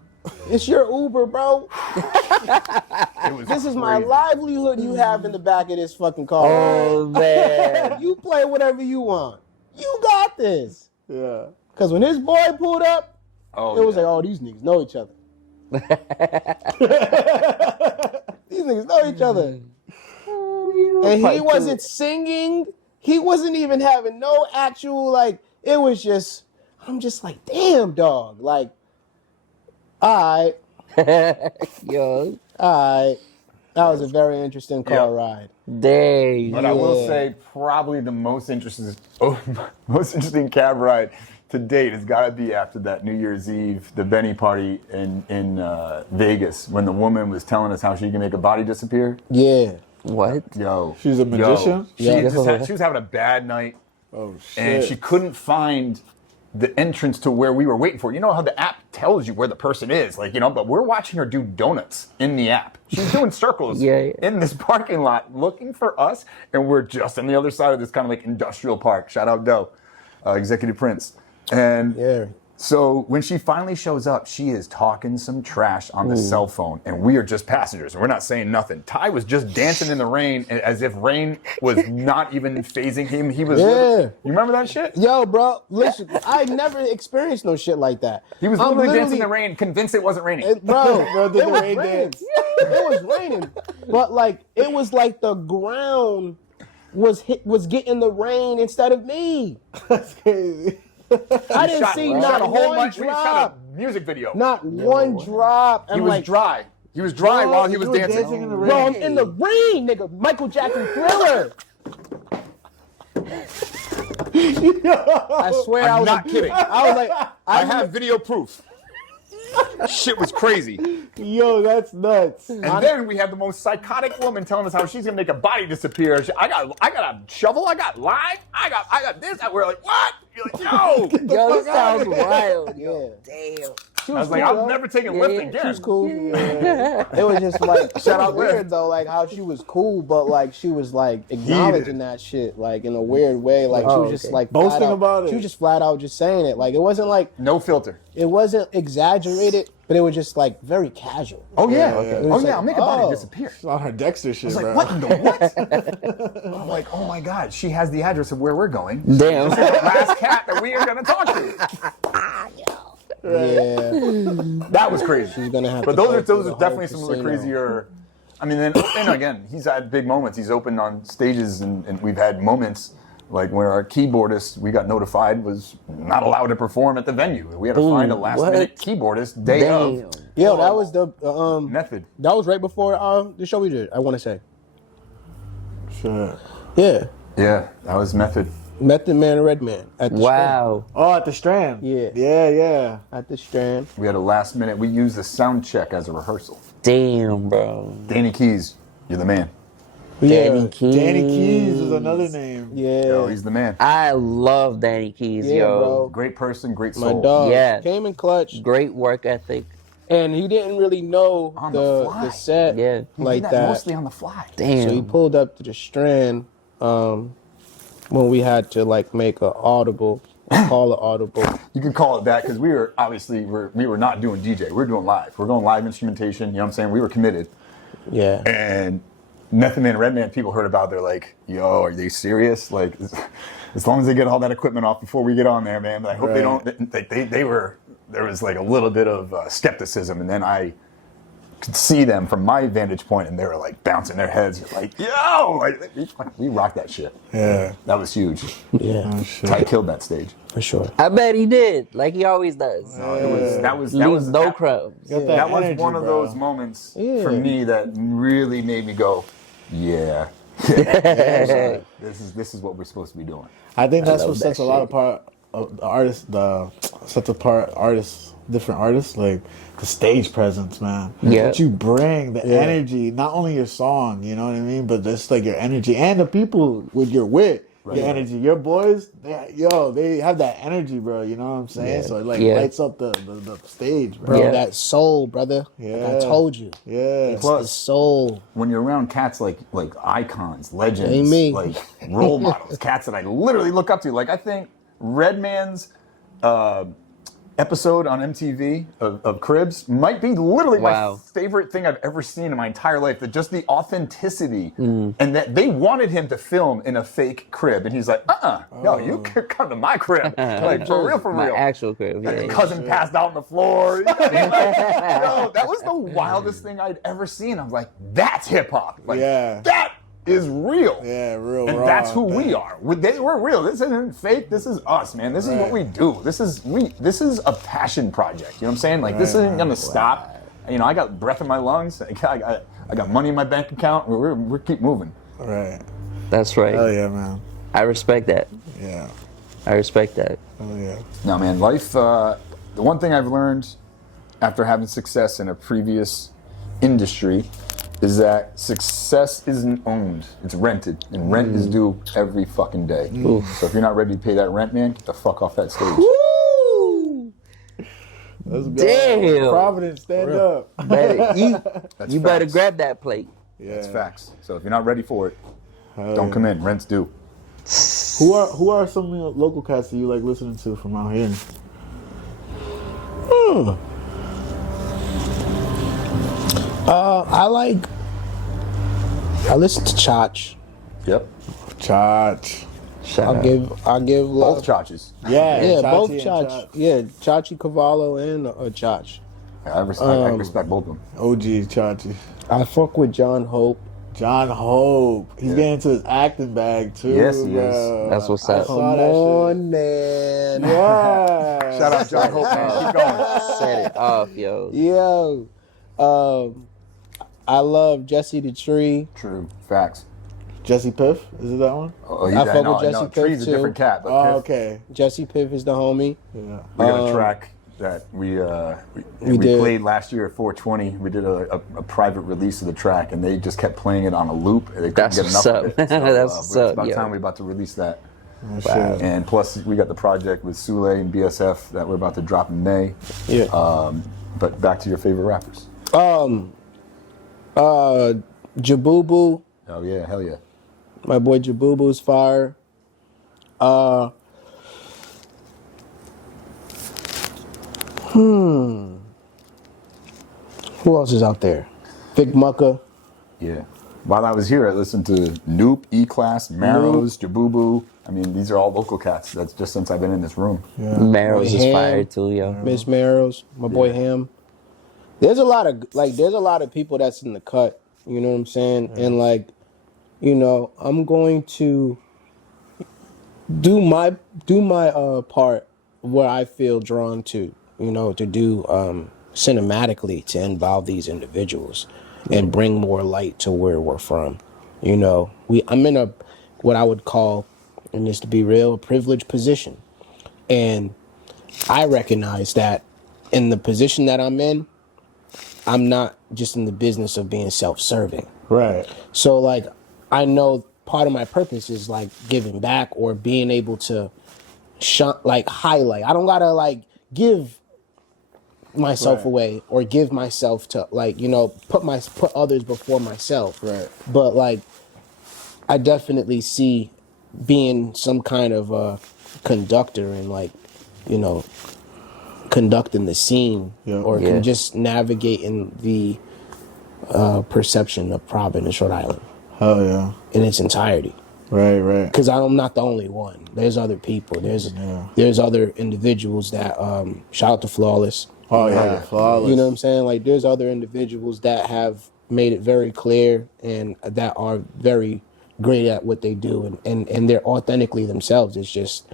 It's your Uber, bro. It was This is my crazy. livelihood you have in the back of this fucking car. Oh man. You play whatever you want. You got this. Yeah. Because when his boy pulled up, Oh, it was yeah. like, oh, these niggas know each other. These niggas know each other. And he wasn't singing. He wasn't even having no actual, like, it was just, I'm just like, damn, dog. Like, all Yo. right. That was a very interesting car Yeah. ride. Dang. But I will Yeah. say, probably the most interesting cab ride to date has got to be after that New Year's Eve, the Benny party in Vegas, when the woman was telling us how she can make a body disappear. Yeah. What? Yo, She's a magician? She, Yeah. she was having a bad night, Oh shit! and she couldn't find the entrance to where we were waiting for. You know how the app tells you where the person is, like, you know, but we're watching her do donuts in the app. She's doing circles in this parking lot looking for us, and we're just on the other side of this kind of like industrial park. Shout out Doe, Executive Prince. And so when she finally shows up, she is talking some trash on the cell phone, and we are just passengers, and we're not saying nothing. Ty was just dancing in the rain as if rain was not even phasing him. He was, you remember that shit? Yo, bro, listen, I never experienced no shit like that. He was literally dancing in the rain, convinced it wasn't raining. Bro, Bro, did it the was rain raining. dance. It was raining, but like it was like the ground was getting the rain instead of me. That's crazy. I didn't see not one We shot drop. a music video. Not one drop. He was dry. He was dry while he was you were dancing. dancing in the Bro, I'm rain. in the rain, nigga. Michael Jackson Thriller. I swear I I'm was not kidding. I was like, I have video proof. Shit was crazy. Yo, that's nuts. And then we have the most psychotic woman telling us how she's gonna make a body disappear. I got a shovel. I got lime. I got this. We're like, what? You're like, no. Yo, this sounds wild. Yeah. Damn. She I was like, cool, I'm though. never taking lift again. She was cool. It was just like Shout out weird Lift. though, like how she was cool, but like she was like acknowledging that shit like in a weird way. Like she was just like Boasting flat out- about it. She was just flat out just saying it. Like it wasn't like No filter. it wasn't exaggerated, but it was just like very casual. Oh yeah. It Oh was yeah. like, I'll make a body oh. disappear. On her Dexter shit, I was like, bro. what in the what? I'm like, oh my god, she has the address of where we're going. Damn. The last cat that we are gonna talk to. Yeah, That was crazy. she's gonna have. But to those go are through those the are whole definitely some of the casino. crazier. I mean, then and again, he's had big moments. He's opened on stages, and we've had moments like where our keyboardist we got notified was not allowed to perform at the venue. We had to find a last minute keyboardist day Damn. of. Yo, that was the Method. that was right before the show we did. I want to say, Sure. yeah, Yeah, that was Method. Method Man and Redman at the Wow. Oh, at the Strand. Yeah. Yeah. Strand. At the Strand. We had a last minute. We used the sound check as a rehearsal. Damn, bro. Danny Keys, you're the man. Danny Yeah, Keys. Danny Keys is another name. yeah, Yo, he's the man. I love Danny Keys, Yeah, yo. bro. Great person, great my soul. dog. Yeah. Came in clutch, Great work ethic. and he didn't really know On the fly. the set Yeah. He like did that. mostly on the fly. Damn. So he pulled up to the Strand when we had to like make a audible, call an audible. You can call it that because we were obviously we were not doing DJ. We were doing live. We're going live instrumentation. You know what I'm saying? We were committed. Yeah, And Method Man, Redman, people heard about. They're like, "Yo, are they serious? Like, as long as they get all that equipment off before we get on there, man." But I hope they don't. They were. There was like a little bit of skepticism, and then I could see them from my vantage point, and they were like bouncing their heads, like, "Yo!" Like, we rocked that shit. Yeah. That was huge. yeah, Oh, shit. Ty killed that stage. for sure. I bet he did, like he always does. That was Leaves no crumbs. Got That was energy, one of bro. those moments Yeah. for me that really made me go, yeah. This is what we're supposed to be doing. I think that's love what that sets a lot shit. apart of the artists, sets apart artists, different artists, like the stage presence, man. Yeah. What you bring, the energy, not only your song, you know what I mean, but just like your energy and the people with your wit. Your energy, your boys, they have that energy, bro. You know what I'm saying? So it like Yeah. lights up the stage, bro. Bro, Yeah. that soul, brother. Like I Yeah. told you, Yeah. it's the soul. When you're around cats like icons, legends, Ain't me. like role models, cats that I literally look up to. Like I think Redman's episode on MTV of Cribs might be literally Wow. my favorite thing I've ever seen in my entire life. That just the authenticity and that they wanted him to film in a fake crib, and he's like, yo, you can come to my crib, like for real, My actual crib. And Yeah. his cousin passed out on the floor. You know what I mean? Like, yo, that was the wildest thing I'd ever seen. I was like, that's hip hop. Like, Yeah. that is real. Yeah, real And raw, that's who man. we are. We're real. This isn't fake. This is us, man. This is what we do. This is a passion project. You know what I'm saying? Like this isn't gonna stop. You know, I got breath in my lungs. I got money in my bank account. We're keep moving. Right. That's right. Hell yeah, man. I respect that. Yeah. I respect that. Hell yeah. No, man. Life. The one thing I've learned after having success in a previous industry is that success isn't owned, it's rented, and rent is due every fucking day. So if you're not ready to pay that rent, man, get the fuck off that stage. Let's go. Damn. Providence, stand up. Better eat. That's You better facts. grab that plate. Yeah. That's facts. So if you're not ready for it, Hell don't yeah. come in. Rent's due. Who are some of the local cats that you like listening to from out here? I listen to Chach. Yep. Chach. Shout out. I'll give love. Both charges. Yeah, Yeah, Chachi both and Chach. Yeah, Chachi Cavallo and Chach. I respect both of them. OG Chachi. I fuck with John Hope. John Hope. He's getting into his acting bag too. Yes, he is. bro. That's what's I up. saw Come that on, man. shit. Yeah. Shout out John Hope, man. Keep going. Set it off, yo. Yo, I love Jesse the Tree. True. Facts. Jesse Piff, is it that one? Oh, I fuck with Jesse Piff, Tree's a too. different cat, but Oh, Piff, okay. Jesse Piff is the homie. Yeah. we got a track that we did. played last year at 420. We did a private release of the track, and they just kept playing it on a loop. And they couldn't That's get what's enough of up. it. So, That's what's it's up, about yo. time we're about to release that. Oh, shit. And plus, we got the project with Sule and BSF that we're about to drop in May. Yeah. But back to your favorite rappers. Jabubu. Oh yeah, hell yeah. My boy Jabubu's fire. Who else is out there? Thick Mucka. Yeah. While I was here, I listened to Noop, E-Class, Marrows, Jabubu. I mean, these are all local cats. That's just since I've been in this room. Marrows is Ham. fire too, yo. Miss Marrows, my boy Ham. There's a lot of people that's in the cut. You know what I'm saying? And I'm going to do my part where I feel drawn to, to do cinematically to involve these individuals and bring more light to where we're from. I'm in a what I would call, and just to be real, a privileged position. And I recognize that in the position that I'm in, I'm not just in the business of being self-serving. Right. So I know part of my purpose is giving back or being able to highlight. I don't gotta give myself Right. away or give myself to put others before myself. Right. But I definitely see being some kind of a conductor and conducting the scene or Yeah. just navigating the perception of Providence, Rhode Island Hell yeah. in its entirety. Right, right. Because I'm not the only one. There's other people. There's other individuals that shout out to Flawless. Oh yeah. Flawless. You know what I'm saying? There's other individuals that have made it very clear and that are very great at what they do and they're authentically themselves. It's just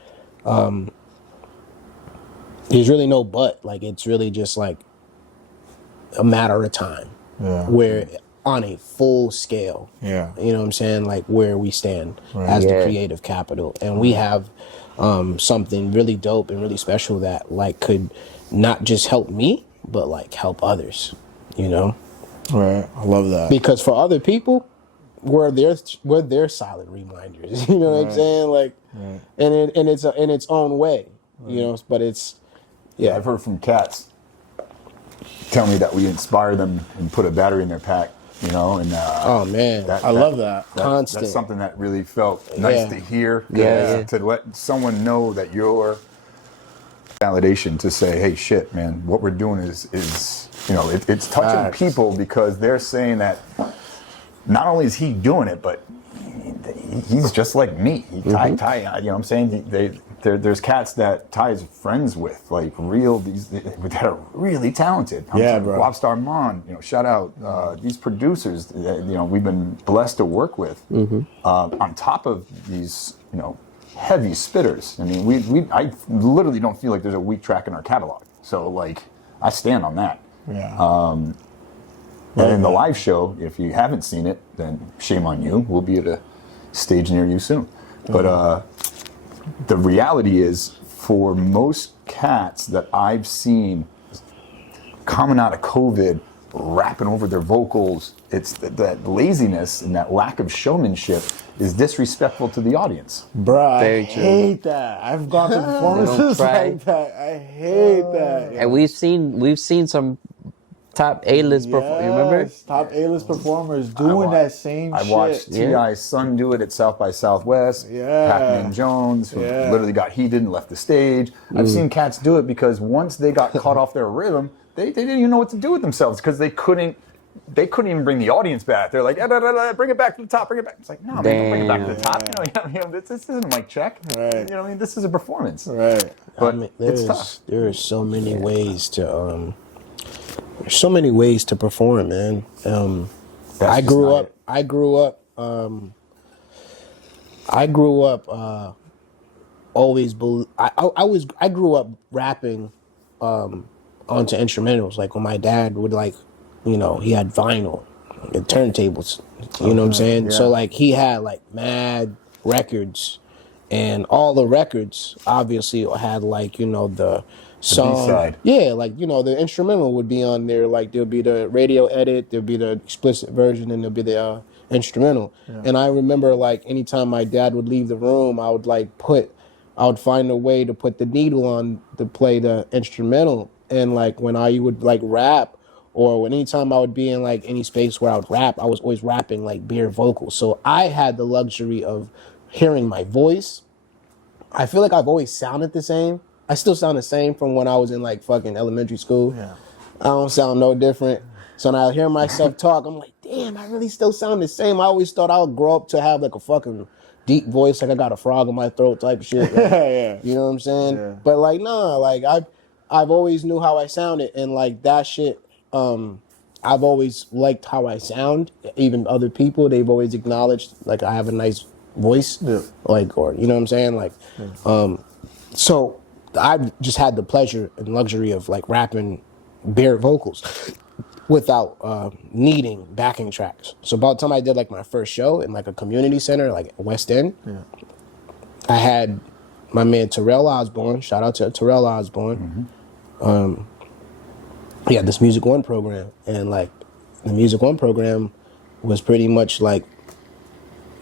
there's really no but. It's really just a matter of time. Yeah. Where on a full scale. Yeah. You know what I'm saying? Where we stand as the Yeah. creative capital. And we have something really dope and really special that could not just help me, but help others, Right. I love that. Because for other people, we're their silent reminders. You know what I'm saying? In its own way. But it's Yeah, I've heard from cats tell me that we inspire them and put a battery in their pack, and oh man. I love that. Constant. That's something that really felt nice Yeah. to hear. Yeah. To let someone know that you're validation to say, hey, shit, man, what we're doing is it's touching Facts. people because they're saying that not only is he doing it, but he's just like me. Ty, you know what I'm saying? There's cats that Ty is friends with, that are really talented. Yeah, bro. Lobster Armand, shout out these producers that, we've been blessed to work with. On top of these, heavy spitters. I mean, I literally don't feel like there's a weak track in our catalog. So I stand on that. Yeah. And in the live show, if you haven't seen it, then shame on you. We'll be at a stage near you soon. But the reality is, for most cats that I've seen coming out of COVID, rapping over their vocals. It's that laziness and that lack of showmanship is disrespectful to the audience. Bruh, I Very true. hate that. I've gone to performances try. like that. I hate that. And we've seen some top A-list performers. You remember? Yes, top A-list performers doing that same I shit. watched Yeah. T.I.'s son do it at South by Southwest. Yeah. Pac-Man Jones, who Yeah. literally got heated and left the stage. I've seen cats do it because once they got caught off their rhythm, they didn't even know what to do with themselves because they couldn't even bring the audience back. They're like, bring it back to the top, bring it back. It's like, no, man, don't bring it back to the top. This isn't like check. Right. You know what I mean? This is a performance. Right. But I mean, it's tough. there are so many ways to there's so many ways to perform, man. I just grew not up. it. I grew up. I grew up. Always. I grew up rapping onto instrumentals. Like when my dad would he had vinyl, and turntables. You know what I'm saying? So like he had like mad records, and all the records obviously had the song. B-side. Yeah, the instrumental would be on there. Like there'll be the radio edit, there'll be the explicit version, and there'll be the instrumental. And I remember like anytime my dad would leave the room, I would find a way to put the needle on to play the instrumental. And like when I would like rap, or anytime I would be in like any space where I would rap, I was always rapping like bare vocals. So I had the luxury of hearing my voice. I feel like I've always sounded the same. I still sound the same from when I was in like fucking elementary school. Yeah. I don't sound no different. So when I hear myself talk, I'm like, damn, I really still sound the same. I always thought I would grow up to have like a fucking deep voice, like I got a frog in my throat type of shit. Like, Yeah. You know what I'm saying? Yeah. But like, nah, like I've always knew how I sounded, and like that shit, I've always liked how I sound. Even other people, they've always acknowledged like I have a nice voice. Yeah. Like, or you know what I'm saying? Like, so I've just had the pleasure and luxury of like rapping bare vocals without needing backing tracks. So about the time I did like my first show in like a community center, like West End, I had my man Terrell Osborne. Shout out to Terrell Osborne. He had this Music One program, and like the Music One program was pretty much like,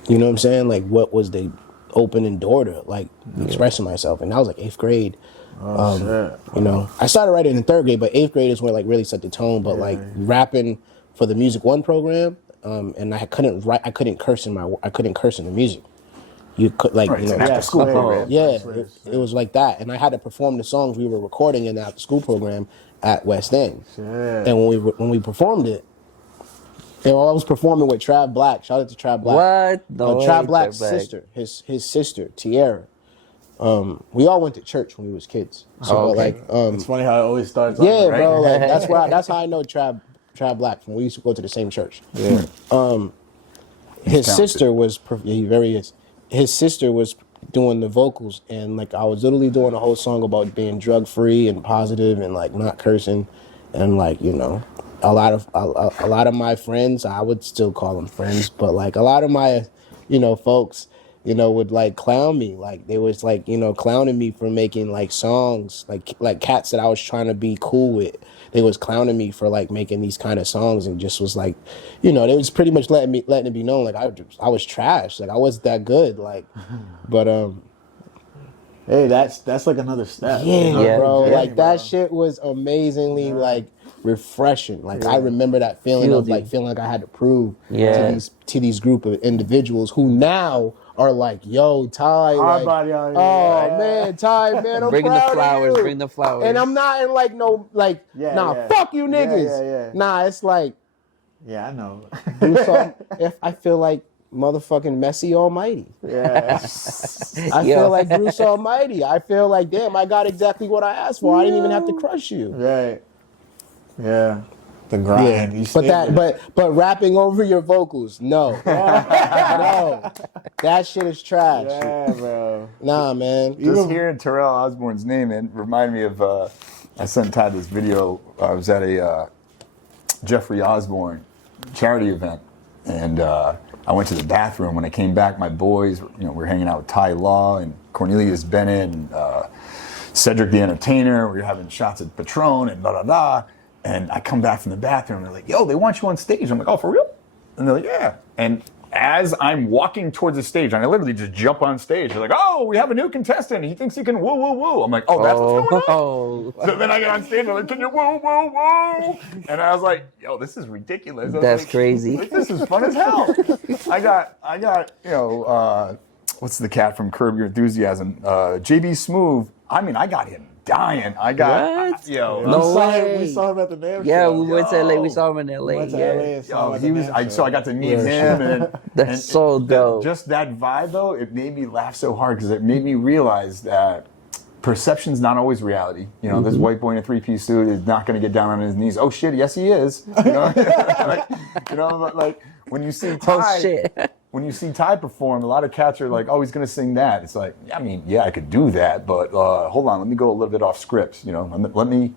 you know what I'm saying? Like what was the opening door to like expressing myself, and that was like 8th grade. Shit. You know, I started writing in 3rd grade, but 8th grade is where like really set the tone. But like rapping for the Music One program, and I couldn't curse in the music. You could like, Right, you it's know, an after-school program. yeah, it was like that, and I had to perform the songs we were recording in the after school program at West End. Shit. And when we performed it, I was performing with Trav Black. Shout out to Trav Black. What? No way, Trav Black's Trav Black. sister, his sister Tiara. We all went to church when we was kids. So Oh, okay. like, It's funny how it always starts off, yeah, right? bro. Like that's how I know Trav Black. From we used to go to the same church. Yeah. His talented. sister was he very is. His sister was doing the vocals, and like I was literally doing a whole song about being drug free and positive and like not cursing, and like a lot of my friends, I would still call them friends, but like a lot of my folks would like clown me, like they was like clowning me for making like songs like cats that I was trying to be cool with. They was clowning me for like making these kind of songs, and just was like, they was pretty much letting it be known like I was trash, like I wasn't that good, like, but Hey, that's like another step. yeah, Yeah, bro, yeah, like that shit was amazingly like refreshing. Like I remember that feeling Fueled of like you. feeling like I had to prove Yeah. to these group of individuals who now are like, yo, Ty, like, body out here. oh Yeah. man, Ty, man, I'm Bring the proud of flowers, you. bring the flowers. And I'm not in like no like, Yeah, nah, yeah. fuck you Yeah, niggas. yeah, yeah. Nah, it's like, Yeah, I know. do some, if I feel like motherfucking Messi Almighty. Yeah. I Yo. feel like Bruce Almighty. I feel like, damn, I got exactly what I asked for. I didn't even have to crush you. Right. Yeah. The grind. You But stay that, with it. but rapping over your vocals, no, no, that shit is trash. Yeah, bro. Nah, man. Just hearing Terrell Osborne's name and reminded me of I sent Todd this video. I was at a Jeffrey Osborne charity event, and I went to the bathroom. When I came back, my boys, we were hanging out with Ty Law and Cornelius Bennett and Cedric the Entertainer. We were having shots at Patron and da da da. And I come back from the bathroom, and they're like, yo, they want you on stage. I'm like, oh, for real? And they're like, yeah. And as I'm walking towards the stage, and I literally just jump on stage, they're like, oh, we have a new contestant. He thinks he can woo, woo, woo. I'm like, oh, that's what's going on? So then I get on stage, they're like, can you woo, woo, woo? And I was like, yo, this is ridiculous. I was That's like, crazy. This is fun as hell. I got, you know, what's the cat from Curb Your Enthusiasm? JB Smoove. I mean, I got him dying. I got, What? yo. No way. We saw him at the NAMM Yeah, show. we went to LA. We saw him in LA. We went to Yeah. LA and saw him Yo, at he the was. NAMM So I got to meet him, and That's and so dope. Just that vibe, though, it made me laugh so hard because it made me realize that perception's not always reality. You know, this white boy in a three-piece suit is not going to get down on his knees. Oh shit, yes he is. You know, like when you see Ty, Oh shit. when you see Ty perform, a lot of cats are like, oh, he's going to sing that. It's like, I mean, yeah, I could do that, but hold on, let me go a little bit off script. You know, let me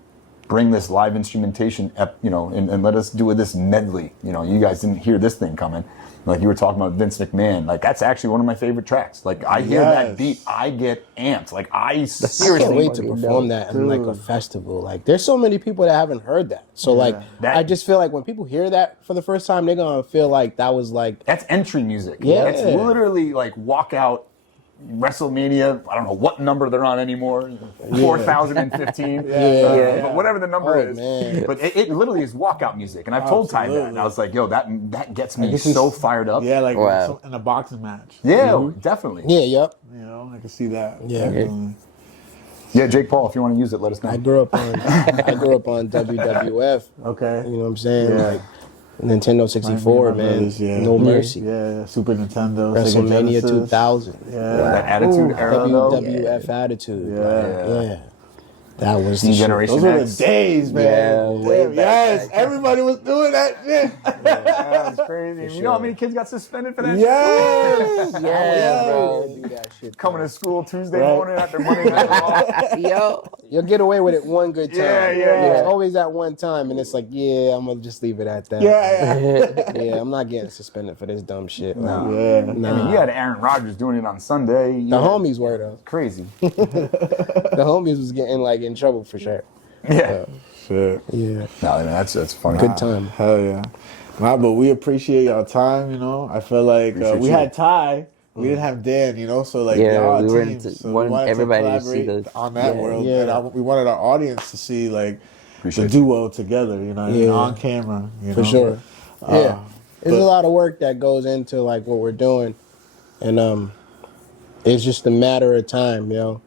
bring this live instrumentation, you know, and let us do this medley. You know, you guys didn't hear this thing coming. Like you were talking about Vince McMahon. Like that's actually one of my favorite tracks. Like I hear that beat, I get amped. Like I I can't seriously wait to perform that in like a festival. Like, there's so many people that haven't heard that. So like, I just feel like when people hear that for the first time, they're gonna feel like that was like, That's entry music. Yeah. That's literally like walkout WrestleMania. I don't know what number they're on anymore. 4015. But whatever the number is. man. But it literally is walkout music. And I've told Ty that. And I was like, yo, that gets me guess it's- so fired up. Yeah, like Wow. in a boxing match. Yeah, definitely. yeah, yep. You know, I can see that. Yeah. Definitely. Yeah, Jake Paul, if you want to use it, let us know. I grew up on WWF. Okay. You know what I'm saying? Yeah. Like Nintendo 64, My man. brothers, yeah. No mercy. Yeah, Super Nintendo, Sega WrestleMania Genesis. 2000. Yeah. That Attitude era, though. WWF Attitude. Yeah. Yeah. That was New the shit. Generation Those were the X. days, man. Yeah, way Damn, back yes, then. everybody was doing that shit. That's crazy. You know how many kids got suspended for that? Yes. Yeah, bro. Do that shit. Coming to school Tuesday Right. morning after Monday night off. Yo. You'll get away with it one good time. Yeah. It's always that one time, and it's like, yeah, I'm gonna just leave it at that. Yeah. Yeah, I'm not getting suspended for this dumb shit. No. Yeah. I mean, you had Aaron Rodgers doing it on Sunday. The homies were though. Crazy. The homies was getting like in trouble for sure. Yeah. Shit. Yeah, No, man, that's funny. good time. Hell yeah. Nah, but we appreciate y'all time, you know. I feel like Appreciate we you. had Ty. We didn't have Dan, you know, so like Yeah, y'all we were team, into- so wanted we wanted everybody to collaborate see the- on that yeah. world. Yeah. And we wanted our audience to see like Appreciate the duo together, you know, Yeah. on camera, you For know. sure. Yeah. There's but- a lot of work that goes into like what we're doing. And it's just a matter of time, yo.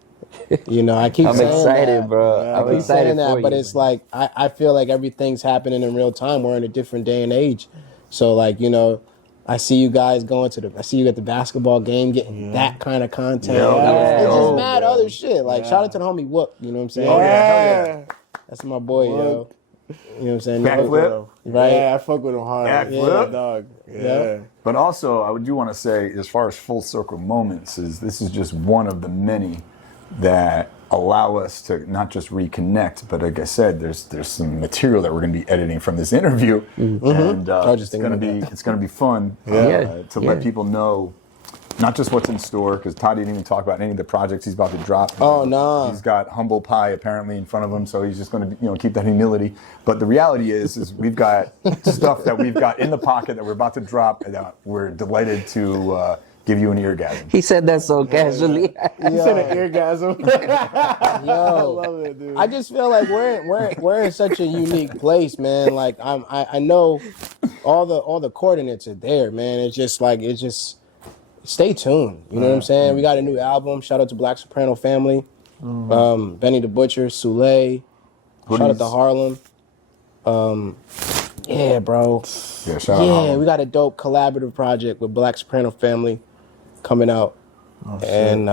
You know, I keep I'm saying excited, that. bro. Yeah, I'm I keep excited saying that, for but you. it's like I feel like everything's happening in real time. We're in a different day and age. So like, you know, I see you guys I see you at the basketball game getting that kind of content. Yeah. It's Yeah. just mad other shit. Like shout out to the homie Whoop, you know what I'm saying? Oh, yeah, hell That's my boy, yo. You know what I'm saying? Backflip. Right. Yeah, I fuck with him hard. Backflip. Yeah, dog. Yeah. Yeah. But also, I do want to say, as far as full circle moments, this is just one of the many that allow us to not just reconnect, but like I said, there's some material that we're going to be editing from this interview, and I was just it's going to thinking be about it's going to be fun Yeah. to let people know. Not just what's in store, because Todd didn't even talk about any of the projects he's about to drop. Oh, no. He's got humble pie apparently in front of him, so he's just going to keep that humility. But the reality is we've got stuff that we've got in the pocket that we're about to drop, and we're delighted to give you an eargasm. He said that so casually. You said an eargasm. I Yo, love it, dude. I just feel like we're in such a unique place, man. Like I know all the coordinates are there, man. It's just stay tuned. You know what I'm saying? We got a new album. Shout out to Black Soprano Family, Benny the Butcher, Souley. Shout out to Hoodies. Harlem. Yeah, bro. Yeah, shout out. Yeah, Holland. we got a dope collaborative project with Black Soprano Family coming out, and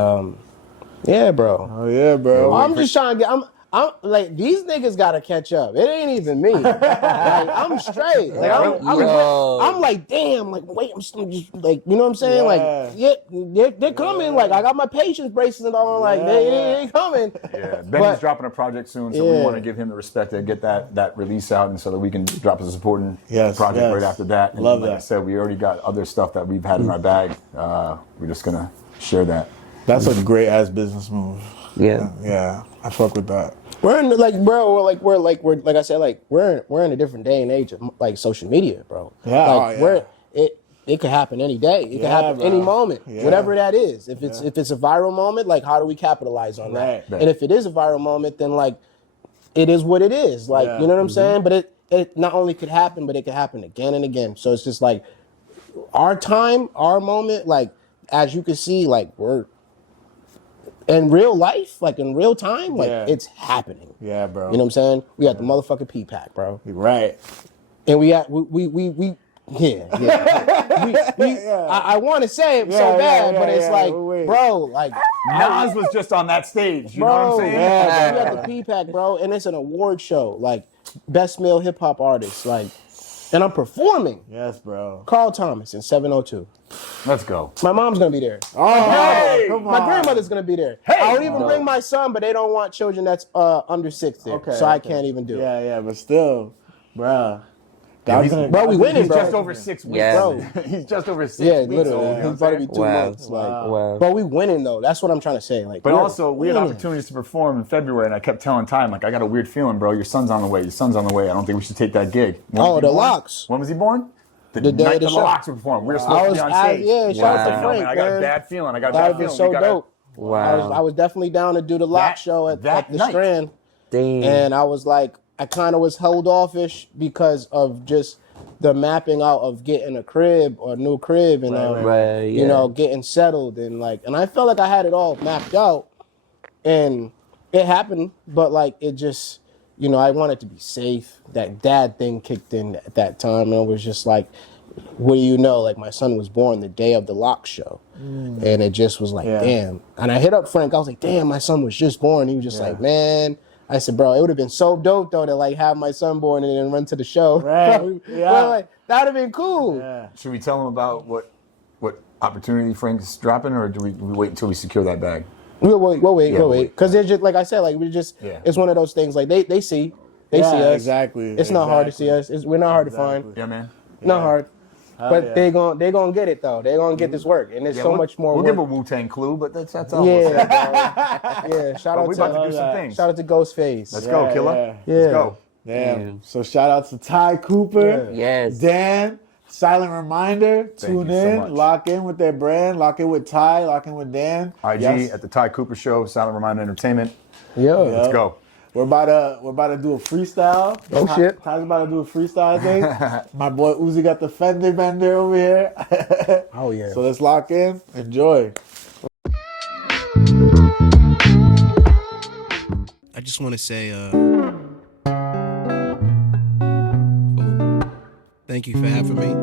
yeah, bro. Oh yeah, bro. I'm just trying to get. I'm like these niggas gotta catch up. It ain't even me. Like I'm straight. Like Yo. I'm like damn. Like wait, I'm still just like you know what I'm saying. Like yeah, they're coming. Like I got my patience braces and all. Like they coming. Yeah, Benny's But- dropping a project soon, so we Yeah. want to give him the respect to get that release out, and so that we can drop a supporting Yes, project yes. right after that. And Love like I that. said, we already got other stuff that we've had in our bag. We're just gonna share that. That's a great ass business move. Yeah. Yeah, I fuck with that. We're in like, bro. We're like I said, like we're in a different day and age of like social media, bro. Yeah, like oh, yeah. it could happen any day. It could Yeah, happen bro. any moment, Yeah. whatever that is. If it's a viral moment, like how do we capitalize on that? Right. And if it is a viral moment, then like it is what it is. Like Yeah. you know what I'm saying? But it not only could happen, but it could happen again and again. So it's just like our time, our moment. Like as you can see, like we're in real life, like in real time, like Yeah. it's happening. Yeah, bro. You know what I'm saying? We got the motherfucking P-Pack, bro. Right. And we got I want to say it so Yeah, bad, yeah, but it's yeah, like, wait. bro, like, Nas was just on that stage. You know what I'm bro, saying? Yeah, we got the P-Pack, bro, and it's an award show, like best male hip hop artist, like, and I'm performing Yes, bro. Carl Thomas in 702. Let's go. My mom's gonna be there. Oh, come on. My grandmother's gonna be there. I would even bring my son, but they don't want children that's under 6 there, so I can't even do it. Yeah, yeah, but still, bro. Bro, we winning, He's bro. just over 6 weeks. Yeah. Bro. He's just over 6 Yeah, weeks. literally. old, you know He's what about I'm to be 2 saying? Wow. months. Like, Wow. but we winning though. That's what I'm trying to say. Like, But we're also, we had winning. opportunities to perform in February, and I kept telling Ty, like, I got a weird feeling, bro. Your son's on the way. Your son's on the way. I don't think we should take that gig. When was Oh, he the born? Locks. When was he born? The day night of the the show. Locks would perform. We were supposed to be on stage. Yeah, shout out to I know, Frank, man. I got a man. bad feeling. I got a That bad would be feeling. so We gotta- dope. Wow. I was definitely down to do the Lock show at that the night. Strand, Damn. and I was like, I kind of was held offish because of just the mapping out of getting a crib or a new crib and Right, you yeah. know, getting settled and like, and I felt like I had it all mapped out, and it happened, but like it just, you know, I wanted to be safe. That dad thing kicked in at that time, and it was just like, what do you know? Like my son was born the day of the Lock show, and it just was like, Yeah. damn. And I hit up Frank. I was like, damn, my son was just born. He was just like, man. I said, bro, it would have been so dope though to like have my son born and then run to the show. Right. Bro, Yeah. like, that would have been cool. Yeah. Should we tell him about what opportunity Frank's dropping, or do we wait until we secure that bag? We'll wait. we'll wait. Because it's just like I said, like we just, Yeah. it's one of those things. Like they see Yeah, us. exactly, It's not hard to see exactly. us. We're not hard to find. Yeah, man. Not hard. Hell But yeah. they gonna get it though. They gonna get this work, and there's Yeah, so we'll- much more We'll work. give a Wu-Tang clue, but that's all. we'll say. Yeah, bro. Yeah. Shout But out we to about to do some things. shout out to Ghostface. Let's go, killer. Yeah. Let's go. Damn. Damn. So shout out to Ty Cooper. Yes. Dan. Silent reminder. Tune you so in. much. Lock in with their brand. Lock in with Ty. Lock in with Dan. IG Yes. at the Ty Cooper Show, Silent Reminder Entertainment. Yeah. Let's go. We're about to do a freestyle. Oh, shit. Ty's about to do a freestyle thing. My boy Uzi got the fender bender over here. Oh yeah. So let's lock in. Enjoy. I just want to say, thank you for having me.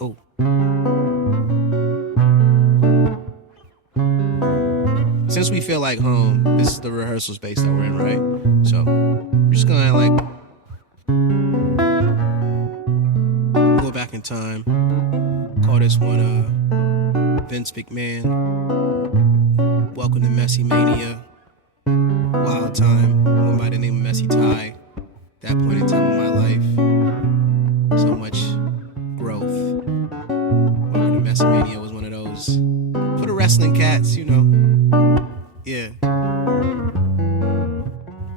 Oh. Since we feel like home, this is the rehearsal space that we're in, right? So, we're just gonna like go back in time. Call this one, Vince McMahon. Welcome to Messy Mania. Wild time. One by the name of Messy Ty. That point in time of my life. So much growth. Welcome to Messy Mania was one of those. For the wrestling cats, you know. Yeah.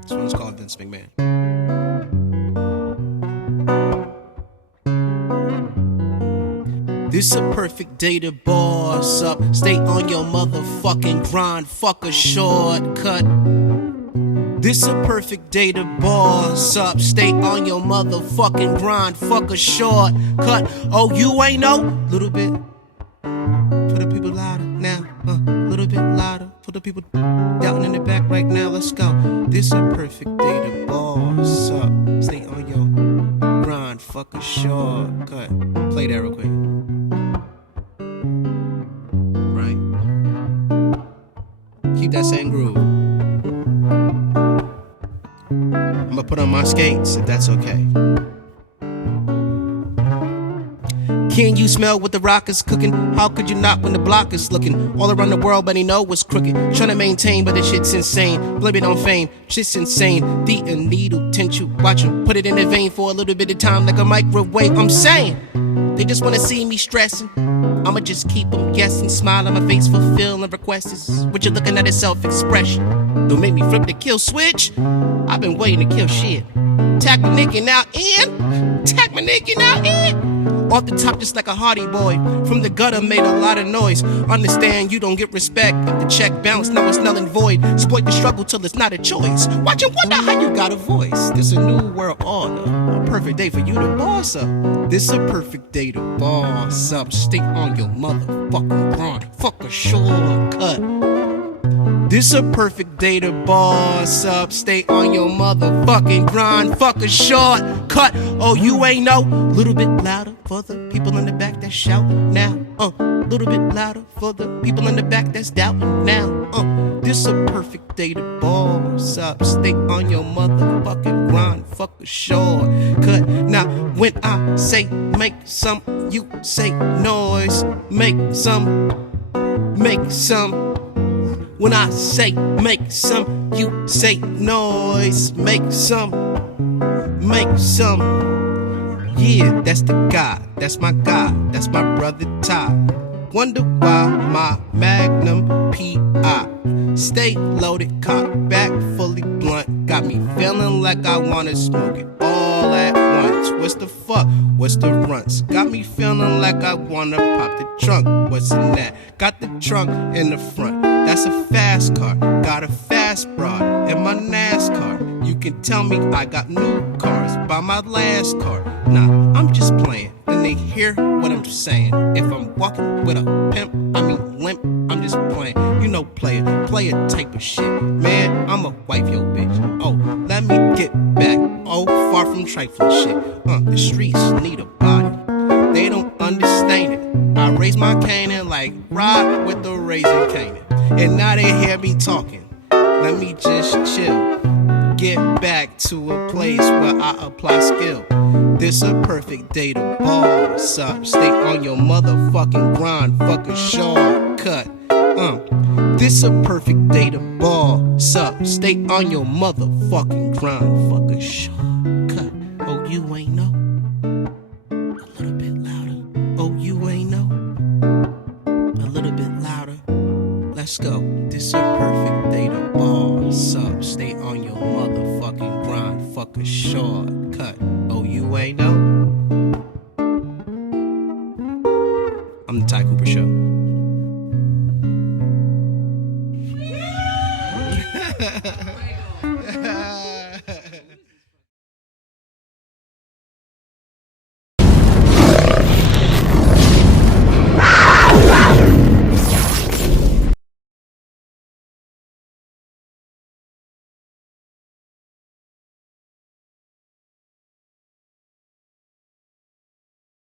This one's called Vince McMahon. This a perfect day to boss up. Stay on your motherfucking grind. Fuck a shortcut. This a perfect day to boss up. Stay on your motherfucking grind. Fuck a shortcut. Oh, you ain't know? Little bit. For the people louder now. Little bit louder. For the people down in the back right now. Let's go. This a perfect day to boss up. Stay on your grind. Fuck a shortcut. Play that real quick. Right. Keep that same groove. I'm gonna put on my skates if that's okay. Can you smell what the rock is cooking? How could you not when the block is looking all around the world, but he know what's crooked? Trying to maintain, but the shit's insane. Blame it on fame, shit's insane. The needle tendril ain't you? Watch 'em put it in their vein for a little bit of time like a microwave. I'm saying, they just wanna see me stressing. I'ma just keep them guessing, smile on my face, fulfilling requests. What you looking at is self-expression. Don't make me flip the kill switch. I've been waiting to kill shit. Tack my nigga now in. Tack my nigga now in. Off the top just like a hardy boy. From the gutter made a lot of noise. Understand you don't get respect. If the check bounce, now it's null and void. Exploit the struggle till it's not a choice. Watch and wonder how you got a voice. This a new world order. A perfect day for you to boss up. This a perfect day to boss up. Stay on your motherfucking grind. Fuck a shortcut. This a perfect day to boss up. Stay on your motherfucking grind. Fuck a shortcut. Oh, you ain't know. Little bit louder for the people in the back that's shouting now. Little bit louder for the people in the back that's doubting now. This a perfect day to boss up. Stay on your motherfucking grind. Fuck a shortcut. Now, when I say make some, you say noise. Make some. Make some. When I say make some, you say noise. Make some, make some. Yeah, that's the guy, that's my guy, that's my brother Ty. Wonder why my Magnum P.I. stay loaded, cock back, fully blunt. Got me feeling like I wanna smoke it all at once. What's the fuck? What's the runts? Got me feeling like I wanna pop the trunk. What's in that? Got the trunk in the front. That's a fast car. Got a fast broad in my NASCAR. You can tell me I got new cars by my last car. Nah, I'm just playing. Then they hear what I'm saying. If I'm walking with a pimp, I mean limp, I'm just playing. You know, player type of shit. Man, I'ma wife your bitch. Oh, let me get back. Oh, far from trifling shit. The streets need a body. They don't understand it. I raise my cane like ride with the Raising Canaan. And now they hear me talking. Let me just chill. Get back to a place where I apply skill. This a perfect day to boss up. Stay on your motherfucking grind. Fuck a shortcut. This a perfect day to boss up. Stay on your motherfucking grind. Fuck a shortcut. Oh, you ain't know. A little bit louder. Oh, you ain't know. A little bit louder. Let's go. This a perfect day to boss up. Stay on your motherfucking grind. Fuck a shortcut. Oh, you ain't know. I'm the Ty Cooper Show.